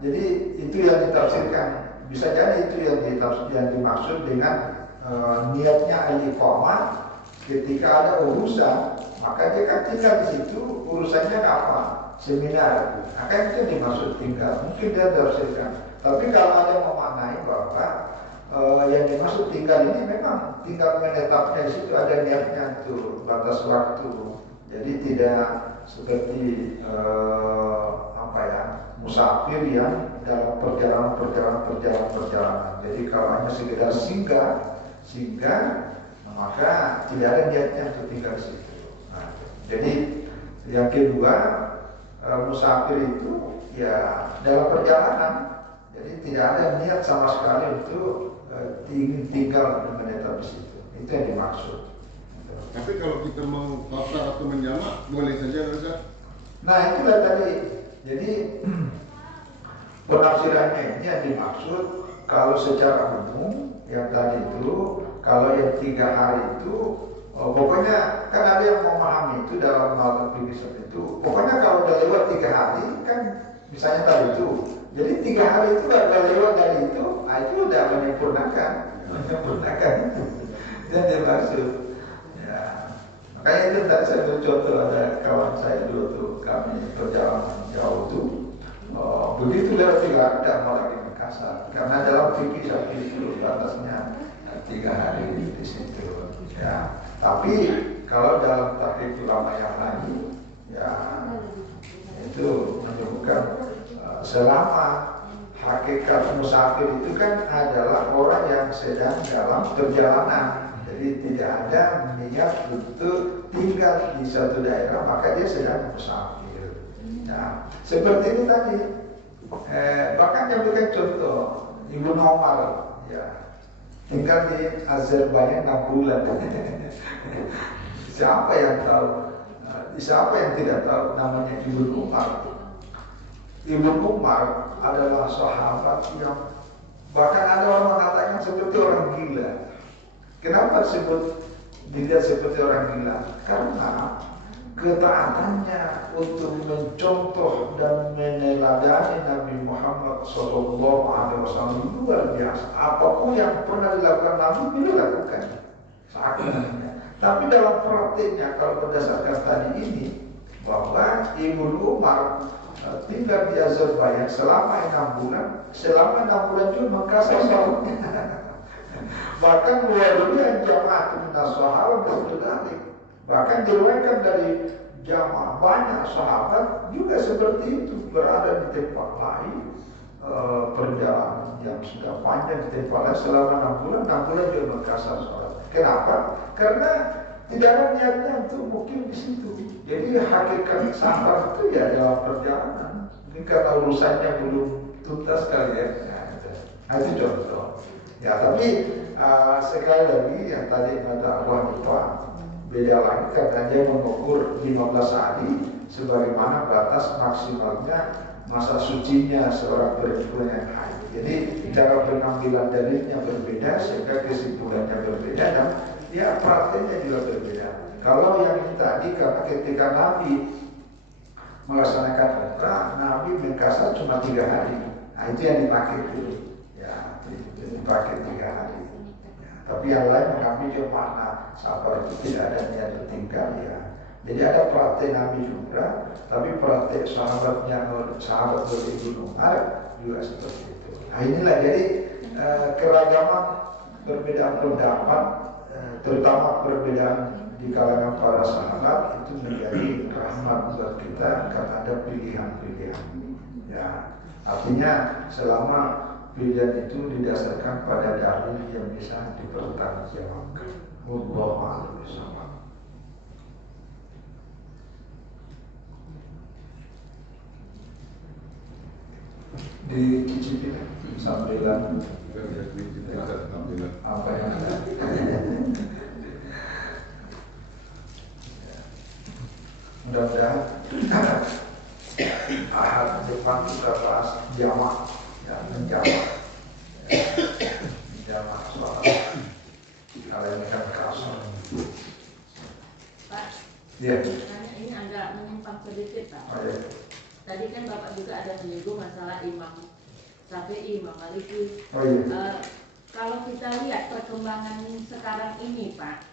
jadi itu yang ditafsirkan, bisa jadi itu yang dimaksud dengan niatnya al-iqamah. Ketika ada urusan, maka dia kan tinggal di situ. Urusannya apa? Seminar. Maka itu yang dimaksud tinggal. Mungkin dia tafsirkan. Tapi kalau ada memaknai bahwa yang dimaksud tinggal ini memang tinggal menetapnya di situ, ada niatnya itu batas waktu. Jadi tidak seperti musafir yang dalam perjalanan. Jadi kalau hanya sekedar singgah, maka tidak ada niatnya untuk tinggal di situ. Nah, jadi yang kedua, musafir itu ya dalam perjalanan. Jadi tidak ada niat sama sekali untuk ingin tinggal dan menetap di situ. Itu yang dimaksud. Tapi kalau kita mau qasar atau menjamak, boleh saja Ustaz? Nah itulah tadi. Jadi penafsirannya ini yang dimaksud kalau secara umum yang tadi itu, kalau yang 3 hari itu Pokoknya kan ada yang memahami itu dalam mazhab fikih seperti itu. Pokoknya kalau udah lewat 3 hari kan misalnya tadi itu, jadi 3 hari itu kalau lewat dari itu, itu udah menyempurnakan itu yang dimaksud. Ya, makanya itu tadi saya beri contoh, ada kawan saya dulu tuh, kami perjalanan jauh tuh, begitu lewat 3 hari tidak mau lagi kasar, karena dalam fikih itu batasnya 3 hari di situ. Ya, tapi kalau dalam tahrif ulama yang lain, ya itu menyebutkan selama hakikat musafir itu kan adalah orang yang sedang dalam perjalanan, jadi tidak ada niat untuk tinggal di satu daerah, maka dia sedang musafir. Nah, seperti ini tadi, bahkan yang berikan contoh Ibnu Umar, ya tinggal di Azerbaijan 6 bulan. Siapa yang tahu? Siapa yang tidak tahu namanya Ibnu Umar? Ibnu Umar adalah sahabat yang bahkan ada orang mengatakan seperti orang gila. Kenapa disebut dia seperti orang gila? Karena ketaatannya untuk mencontoh dan meneladani Nabi Muhammad SAW luar biasa. Apapun yang pernah dilakukan Nabi, beliau lakukan seakan-akan. Tapi dalam praktiknya, kalau berdasarkan tadi ini, bahwa Ibnu Umar tinggal di Azerbaijan selama 6 bulan, selama 6 bulan juga mengkasar sahabatnya. Bahkan luar dunia jamaah minas sahabat bersedalik. Bahkan diriwayatkan dari jamaah banyak sahabat juga seperti itu, berada di tempat lain, perjalanan yang sudah panjang di tempat lain selama 6 bulan juga mengkasar salat. Kenapa? Karena tidak ada niatnya untuk mukim di situ. Jadi hakikat safar itu ya dalam perjalanan. Ini karena urusannya belum tuntas kali ya. Nah, itu contoh. Ya, tapi sekali lagi yang tadi kata Abu Hanifah, beda lagi karena dia mengukur 15 hari sebagaimana batas maksimalnya masa sucinya seorang perempuan yang haid. Jadi cara pengambilan dalilnya berbeda sehingga kesimpulannya berbeda dan ya prakteknya juga berbeda. Kalau yang ini tadi karena ketika Nabi melaksanakan umrah, Nabi mengkasar cuma 3 hari. Nah, itu yang dipakai dulu. Ya, itu dipakai 3 hari. Tapi yang lain mengambil juga makna safar itu tidak ada niat bertinggal ya. Jadi ada praktek Nabi juga, tapi praktek sahabatnya sahabat Ibnu Umar juga seperti itu. Nah inilah jadi keragaman perbedaan pendapat, terutama perbedaan di kalangan para sahabat itu menjadi rahmat buat kita karena ada pilihan-pilihan. Ya, artinya selama pilihan itu didasarkan pada dalil yang bisa dipertanggungjawabkan. Wallahu a'lam bishawab. Dicicipin sambilan apa yang ada. Mudah-mudahan ahad depan kita bahas jamak, ya menjamak, jamak soal kalau ini kan kerasa. Pak, ya. Ini agak menyimpang sedikit Pak. Oh, ya. Tadi kan Bapak juga ada menyinggung masalah Imam Syafi'i, Imam Maliki. Oh, iya. Kalau kita lihat perkembangan sekarang ini Pak,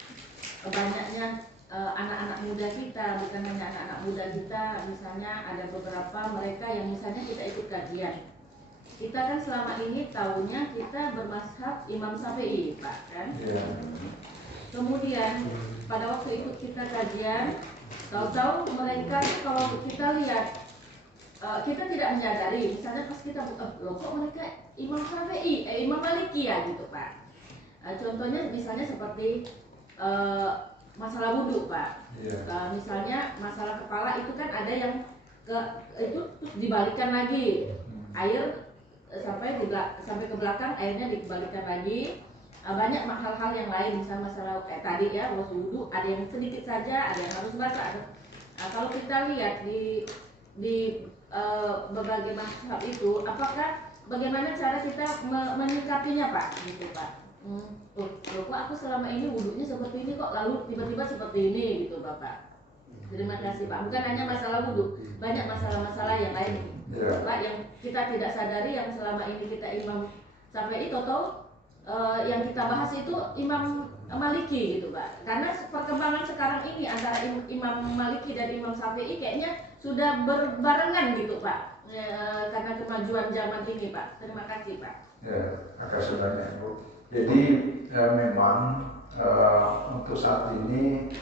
banyaknya anak-anak muda kita, bukan hanya anak-anak muda kita, misalnya ada beberapa mereka yang misalnya kita ikut kajian. Kita kan selama ini tahunya kita bermazhab Imam Syafi'i Pak kan. Yeah. Kemudian pada waktu ikut kita kajian, tahu-tahu mereka kalau kita lihat kita tidak menyadari, misalnya pas kita loh kok mereka Imam Syafi'i, Imam Maliki ya gitu Pak. Contohnya misalnya seperti masalah wudhu Pak. Yeah. Misalnya masalah kepala itu kan ada yang itu dibalikan lagi, air sampai ke belakang airnya dikembalikan lagi. Banyak hal-hal yang lain, misalnya masalah kayak tadi ya wudhu, ada yang sedikit saja, ada yang harus basah. Kalau kita lihat di berbagai mazhab itu, apakah bagaimana cara kita menyikapinya Pak, gitu Pak? Loh, kok aku selama ini wudhunya seperti ini kok lalu tiba-tiba seperti ini gitu Bapak. Terima kasih Pak. Bukan hanya masalah wudhu, banyak masalah-masalah yang lain Pak yang kita tidak sadari yang selama ini kita Imam Syafi'i atau yang kita bahas itu Imam Maliki gitu Pak. Karena perkembangan sekarang ini antara Imam Maliki dan Imam Syafi'i kayaknya sudah berbarengan gitu Pak. Karena kemajuan zaman ini Pak. Terima kasih Pak. Ya, makasih banyak Bu. Jadi memang untuk saat ini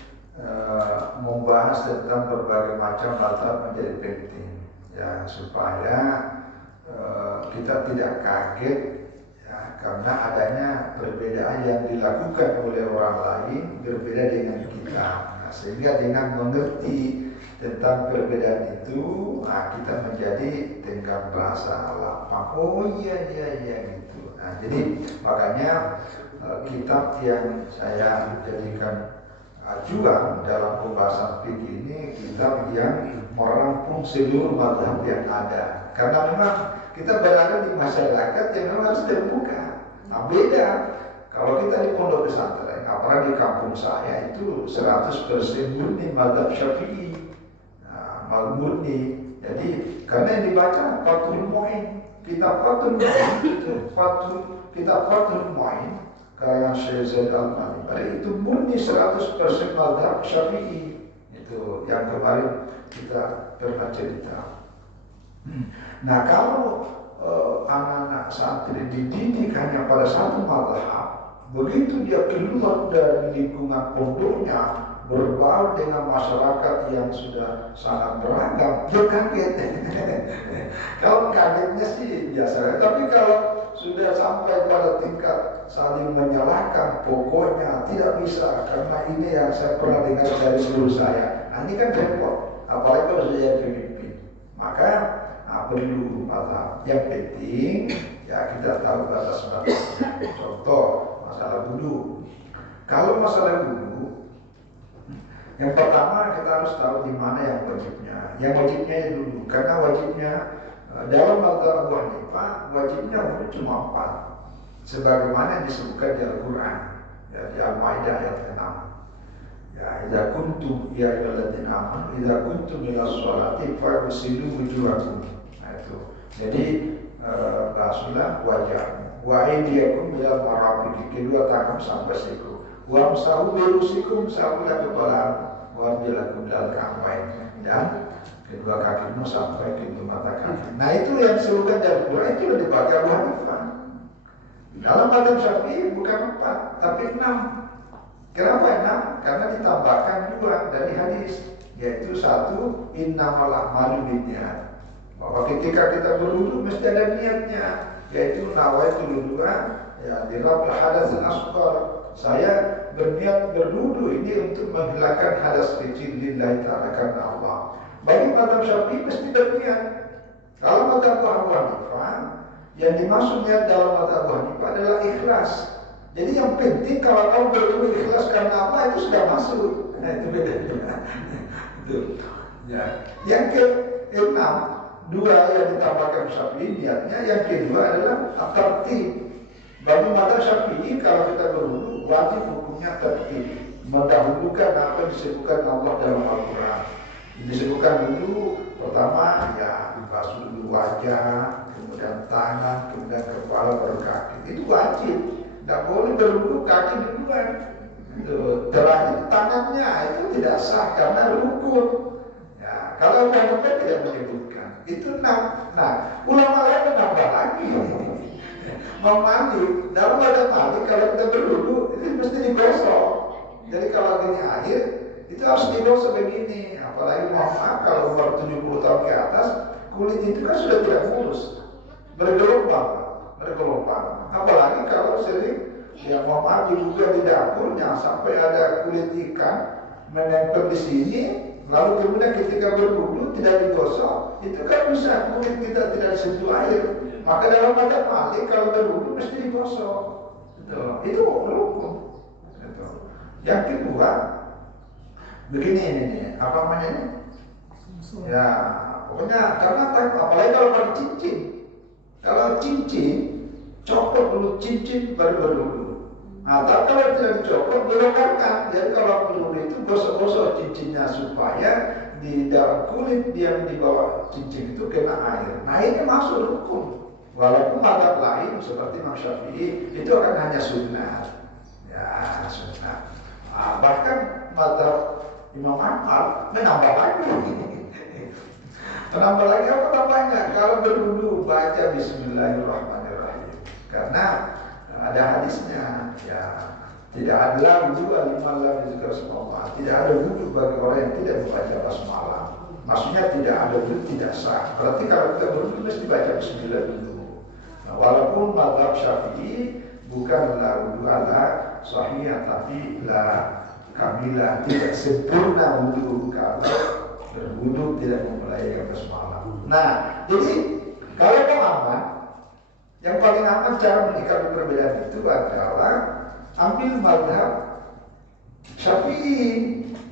membahas tentang berbagai macam mazhab menjadi penting ya supaya kita tidak kaget ya karena adanya perbedaan yang dilakukan oleh orang lain berbeda dengan kita. Nah, sehingga dengan mengerti tentang perbedaan itu, kita menjadi tenggang bahasa lapang. Oh iya gitu. Nah, jadi makanya kitab yang saya jadikan acuan dalam pembahasan fikih ini kitab yang merangkum seluruh mazhab yang ada. Karena memang kita berada di masyarakat yang memang harus terbuka. Nah, beda kalau kita di pondok pesantren, apalagi di kampung saya itu 100% murni mazhab Syafi'i. Murni. Jadi karena yang dibaca Fathul Mu'in, kitab Fathul Mu'in itu kitab Fathul Mu'in karya Syekh Zaid Al-Malibari itu murni 100% mazhab Syafi'i. Itu yang kemarin kita pernah cerita. Nah, kalau anak-anak santri dididik hanya pada satu mazhab, begitu dia keluar dari lingkungan pondoknya berbaur dengan masyarakat yang sudah sangat beragam, dia kaget. Kalau kagetnya sih biasa, tapi kalau sudah sampai pada tingkat saling menyalahkan, pokoknya tidak bisa karena ini yang saya pernah dengar dari guru saya. Nah, ini kan repot, apalagi kalau saya pemimpin. Maka perlu mazhab. Yang penting ya kita tahu batas-batasnya. Contoh masalah wudu. Kalau masalah wudu, yang pertama kita harus tahu di mana yang wajibnya. Yang wajibnya itu dulu, karena wajibnya dalam mazhab Abu Hanifah wajibnya wudu cuma 4, sebagaimana yang disebutkan di Al-Quran, ya, di Al-Maidah ayat 6. Ya, idza kuntum ya ayyuhalladzina amanu idza kuntum ila sholati faghsilu wujuhakum. Nah itu. Jadi basuhlah wajah. Wa aydiyakum ila marafiq, kedua tangan sampai siku. Wa amsahu bi rusikum, sahulah kepala. Wa bilakum dal ka'bain, dan kedua kakimu sampai pintu mata kaki. Nah itu yang disebutkan di Al-Quran itu dipakai Abu Hanifah. Dalam mazhab Syafi'i bukan 4 tapi 6. Kenapa 6? Karena ditambahkan 2 dari hadis, yaitu 1 innamal a'malu binniyat, bahwa ketika kita berwudu mesti ada niatnya, yaitu nawaitul wudu'a ya dirab hadatsan asghar. Saya berniat berwudu ini untuk menghilangkan hadas kecil lillahi ta'ala karena Allah. Bagi mazhab Syafi'i mesti berniat. Kalau mazhab Abu Hanifah, yang dimaksud niat dalam mazhab Abu Hanifah adalah ikhlas. Jadi yang penting kalau kamu berwudu ikhlas karena Allah itu sudah masuk. Nah itu bedanya. Itu. Ya. Yang ke-6, 2 yang ditambahkan Syafi'i niatnya, yang kedua adalah at-tartib. Bagi mazhab Syafi'i kalau kita berwudu wajib hukumnya tertib, mendahulukan apa yang disebutkan Allah dalam Al-Quran. Disebutkan dulu pertama ya dibasuh dulu wajah, kemudian tangan, kemudian kepala, baru kaki. Itu wajib. Tidak boleh berwudu kaki duluan. Terakhir tangannya itu tidak sah karena rukun. Ya, kalau ulama tidak menyebutkan itu 6. Nah, ulama lain menambah lagi. Memandi dalam mazhab Malik kalau kita berwudu itu mesti digosok. Jadi kalau gini air itu harus digosok begini. Apalagi maaf kalau umur 70 tahun ke atas, kulit itu kan sudah tidak mulus, bergelombang. Apalagi kalau sering ya maaf dibuka di dapurnya sampai ada kulit ikan menempel di sini, lalu kemudian ketika berwudu tidak digosok, itu kan bisa kulit kita tidak sentuh air. Maka dalam mazhab Malik kalau berwudu mesti digosok. Itu rukun. Yang kedua, begini ini, apa namanya ini? Ya, pokoknya karena apalagi kalau pakai cincin. Kalau cincin, copot dulu cincin baru berwudu. Nah, tapi kalau tidak dicopot, dilonggarkan. Jadi kalau perlu itu gosok-gosok cincinnya supaya di dalam kulit yang di bawah cincin itu kena air. Nah, ini masuk rukun. Walaupun mazhab lain seperti Imam Syafi'i itu akan hanya sunnah. Ya, sunnah. Nah, bahkan mazhab Imam Ahmad menambah lagi. Menambah lagi apa namanya? Kalau berwudu baca Bismillahirrahmanirrahim. Karena ada hadisnya, ya tidak ada wudu aliman lam yuzkar ismallah. Tidak ada wudu bagi orang yang tidak membaca basmalah. Maksudnya tidak ada wudu tidak sah. Berarti kalau kita berwudu mesti baca Bismillah dulu. Nah, walaupun mazhab Syafi'i bukanlah wudu ala sahih, tapi la kamilah, tidak sempurna wudu kalau berwudu tidak memulai basmalah. Nah, jadi kalau mau aman, yang paling aman cara menyikapi perbedaan itu adalah ambil mazhab Syafi'i.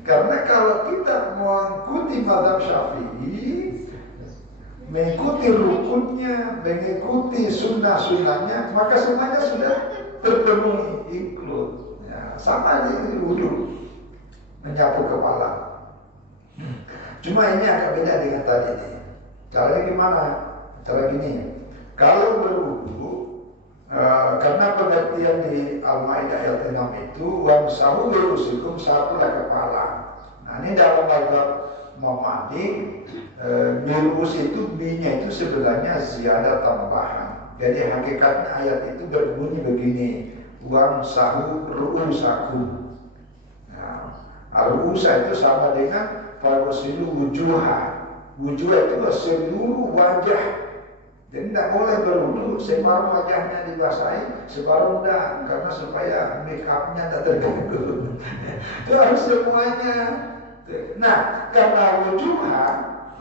Karena kalau kita mengikuti mazhab Syafi'i, mengikuti rukunnya, mengikuti sunnah-sunnahnya, maka semuanya sudah terpenuhi, include. Ya, sama aja ini wudu, menyapu kepala. Cuma ini agak beda dengan tadi nih. Caranya gimana? Cara gini. Kalau berwudu, karena pengertian di Al-Maidah ayat 6 itu wamsahu bi ru'usikum, sapulah kepala. Nah, ini dalam mazhab Muhammadiyah, mirus itu bi-nya itu sebenarnya ziyadah tambahan. Jadi hakikatnya ayat itu berbunyi begini, wamsahu ru'usakum. Nah, ru'usa itu sama dengan faghsilu wujuha. Wujuh itu seluruh wajah. Jadi tidak boleh berwudu separuh wajahnya dibasahi, separuh enggak, karena supaya make up-nya tidak terganggu. Itu harus semuanya. Nah, karena wujuha,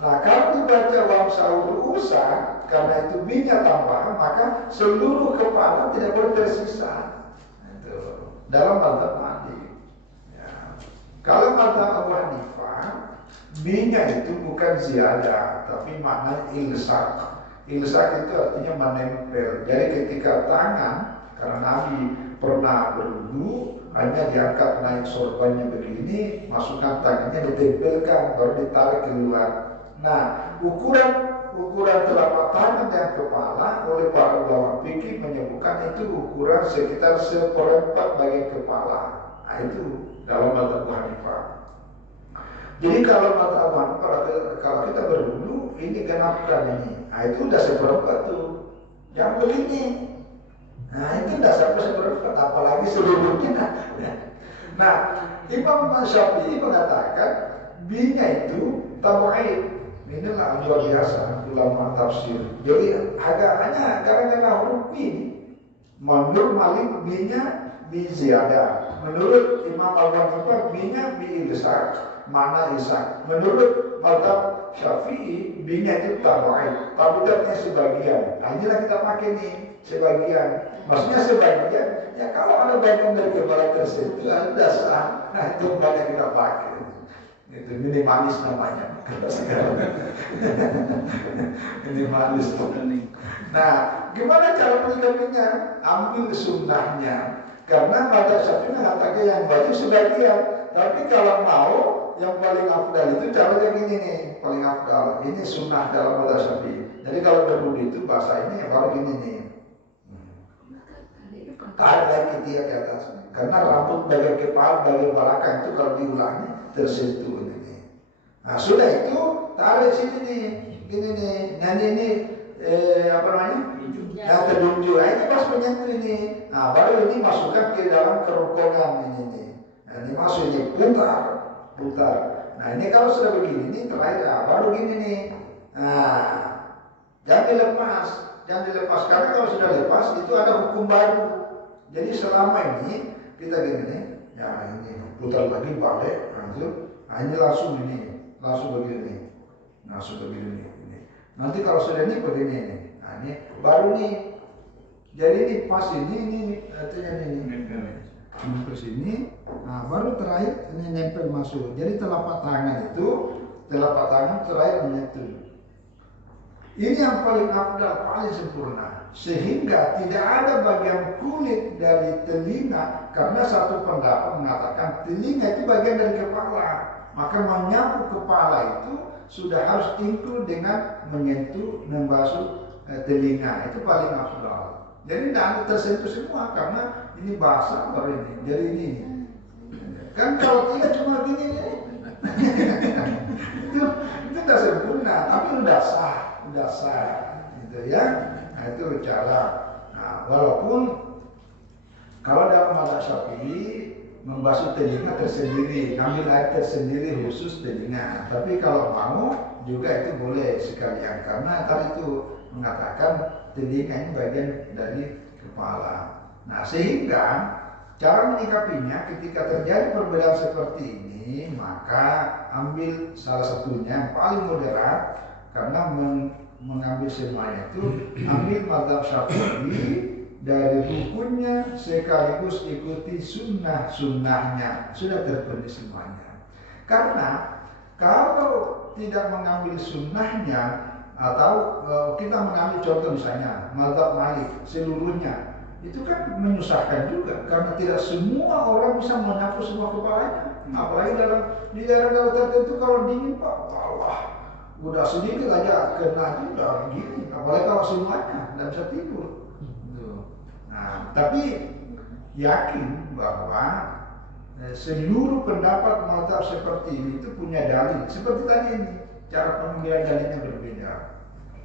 nah kalau dibaca wamsahu ru'usa, karena itu bi-nya tambahan, maka seluruh kepala tidak boleh tersisa. Itu dalam mazhab Maliki. Ya. Kalau mazhab Abu Hanifah, bi-nya itu bukan ziyadah, tapi makna ilsak. Ilsak itu artinya menempel. Jadi ketika tangan, karena Nabi pernah berwudu, hanya diangkat naik sorbannya begini, masukkan tangannya, ditempelkan, baru ditarik keluar. Nah, ukuran telapak tangan dan kepala oleh para ulama fikih menyebutkan itu ukuran sekitar 1/4 bagian kepala. Nah, itu dalam mazhab Abu Hanifah. Jadi kalau mazhab Abu Hanifah, kalau kita berwudu, ini genapkan ini. Nah, itu udah 1/4 tuh. Yang begini. Nah, itu udah sampai 1/4, apalagi seluruhnya. Nah, Imam Syafi'i mengatakan bi-nya itu tabu'id. Inilah luar biasa ulama tafsir. Jadi hanya gara-gara huruf bi. Menurut Malik bi-nya bi ziyadah. Menurut Imam Abu Hanifah bi-nya bi ilsak, mana isak. Menurut mazhab Syafi'i bi-nya itu tabu'id. Tabu'idnya sebagian. Nah, inilah kita pakai nih, sebagian. Maksudnya sebagian, ya kalau ada bagian dari kepala tersentuh, sudah sah. Nah, itu banyak kita pakai. Itu minimalis namanya. Minimalis. Nah, gimana cara menyikapinya? Ambil sunnahnya. Karena mazhab Syafi'i mengatakan yang wajib sebagian. Tapi kalau mau, yang paling afdal itu caranya gini nih, paling afdal. Ini sunnah dalam mazhab Syafi'i. Jadi kalau berwudu itu bahasa ini baru gini nih. Tarik lagi dia ke atas. Karena rambut bagian kepala, bagian belakang itu kalau diulangi tersentuh ini. Nah, sudah itu tarik sini nih, gini nih. Nah, ini apa namanya? Nah, terjunjung. Nah, ini pas menyentuh ini. Nah, baru ini masukkan ke dalam kerongkongan ini nih. Nah, ini masuk ini putar. Nah, ini kalau sudah begini, ini terakhir, baru gini nih. Nah, jangan dilepas karena kalau sudah lepas itu ada hukum baru. Jadi selama ini kita gini nih, ya ini putar lagi balik, nah ini langsung begini, ini. Nanti kalau sudah ini begini nih, nah ini baru nih. Jadi ini pas ini artinya ini nempel sini, nah baru terakhir ini nempel masuk. Jadi telapak tangan terakhir menyentuh. Ini yang paling afdal, paling sempurna. Sehingga tidak ada bagian kulit dari telinga, karena satu pendapat mengatakan telinga itu bagian dari kepala. Maka menyapu kepala itu sudah harus include dengan menyentuh, membasuh telinga. Itu paling afdal. Jadi tidak ada tersentuh semua, karena ini basah baru ini. Jadi ini. Kan kalau tidak cuma gini itu tidak sempurna, tapi udah sah gitu ya. Nah itu cara. Nah, walaupun kalau dalam mazhab Syafi'i membasuh telinga tersendiri, ambil air tersendiri khusus telinga. Tapi kalau mau juga itu boleh sekalian, karena tadi itu mengatakan telinga ini bagian dari kepala. Nah sehingga cara menyikapinya ketika terjadi perbedaan seperti ini, maka ambil salah satunya yang paling moderat, karena mengambil semuanya itu ambil mazhab Syafi'i dari rukunnya sekaligus ikuti sunnahnya, sudah terpenuhi semuanya. Karena kalau tidak mengambil sunnahnya, atau kita mengambil contoh misalnya mazhab Malik seluruhnya, itu kan menyusahkan juga, karena tidak semua orang bisa menyapu semua kepalanya. Apalagi di daerah-daerah tertentu kalau dingin Pak, wah udah sedikit aja kena juga gini, apalagi kalau semuanya tidak bisa tidur. Nah, tapi yakin bahwa seluruh pendapat mazhab seperti ini itu punya dalil. Seperti tadi ini, cara pengambilan dalilnya berbeda.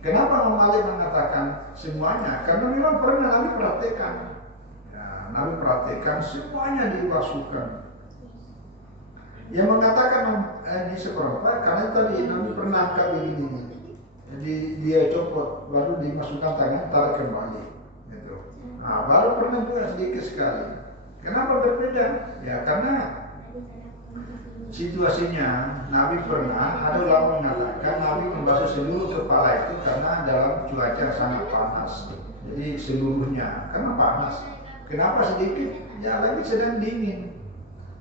Kenapa Imam Malik mengatakan semuanya? Karena memang pernah Nabi perhatikan. Ya, Nabi perhatikan semuanya dibasuhkan. Yang mengatakan di seperempat, karena tadi Nabi pernah angkat begini. Jadi dia copot, baru dimasukkan tangan, tarik kembali. Gitu. Nah, baru pernah juga sedikit sekali. Kenapa berbeda? Ya karena situasinya Nabi pernah, ada ulama mengatakan Nabi membasuh seluruh kepala itu karena dalam cuaca sangat panas. Jadi seluruhnya, karena panas. Kenapa sedikit? Ya lagi sedang dingin.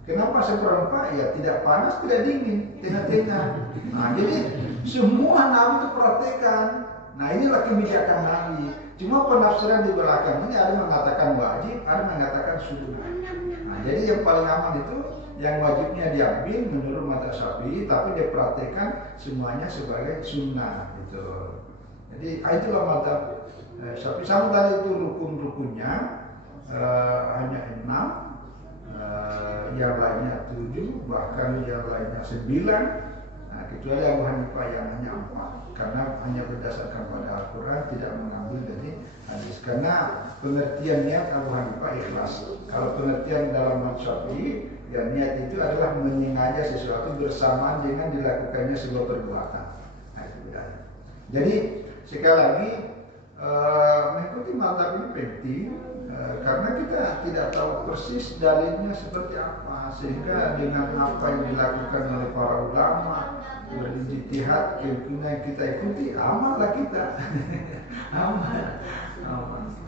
Kenapa seperempat? Ya tidak panas, tidak dingin, tengah-tengah. Nah jadi semua Nabi itu perhatikan. Nah inilah kebijakan Nabi. Cuma penafsiran di belakang ini ada mengatakan wajib, ada mengatakan sunnah. Nah jadi yang paling aman itu yang wajibnya diambil menurut mazhab Syafi'i, tapi dia perhatikan semuanya sebagai sunnah gitu. Jadi itulah mazhab Syafi'i. Sama tadi itu rukun-rukunnya hanya 6, yang lainnya 7, bahkan yang lainnya 9. Nah, kecuali Abu Hanifah yang hanya 4, karena hanya berdasarkan pada Al-Quran, tidak mengambil dari hadis. Karena pengertian niat Abu Hanifah ikhlas. Kalau pengertian dalam mazhab Syafi'i, ya niat itu adalah menyengaja sesuatu bersamaan dengan dilakukannya sebuah perbuatan. Nah, itu bedanya. Jadi sekali lagi mengikuti mazhab ini penting, karena kita tidak tahu persis dalilnya seperti apa, sehingga dengan apa yang dilakukan oleh para ulama berijtihad, yang kita ikuti, amanlah kita. aman.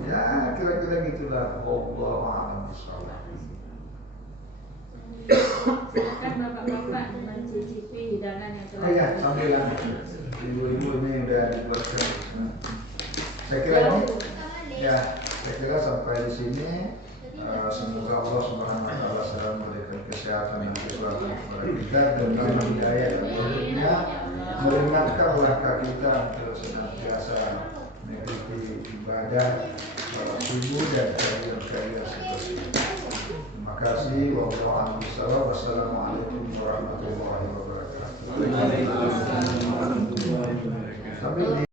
Ya kira-kira gitulah. Wallahu a'lam bishawab. Silakan bapak-bapak mencicipi hidangan yang telah. Oh ya, sambilan ibu-ibu ini udah dibuatkan. Saya kira ini, ya, saya kira sampai di sini. Semoga Allah Subhanahu Wa Taala selalu memberikan kesehatan dan kekuatan kepada kita, dan memberi hidayah kepadanya, meringankan langkah kita untuk senantiasa mengikuti ibadah sholat subuh dan kalian seperti ini. Terima kasih. Wassalamualaikum warahmatullahi wabarakatuh.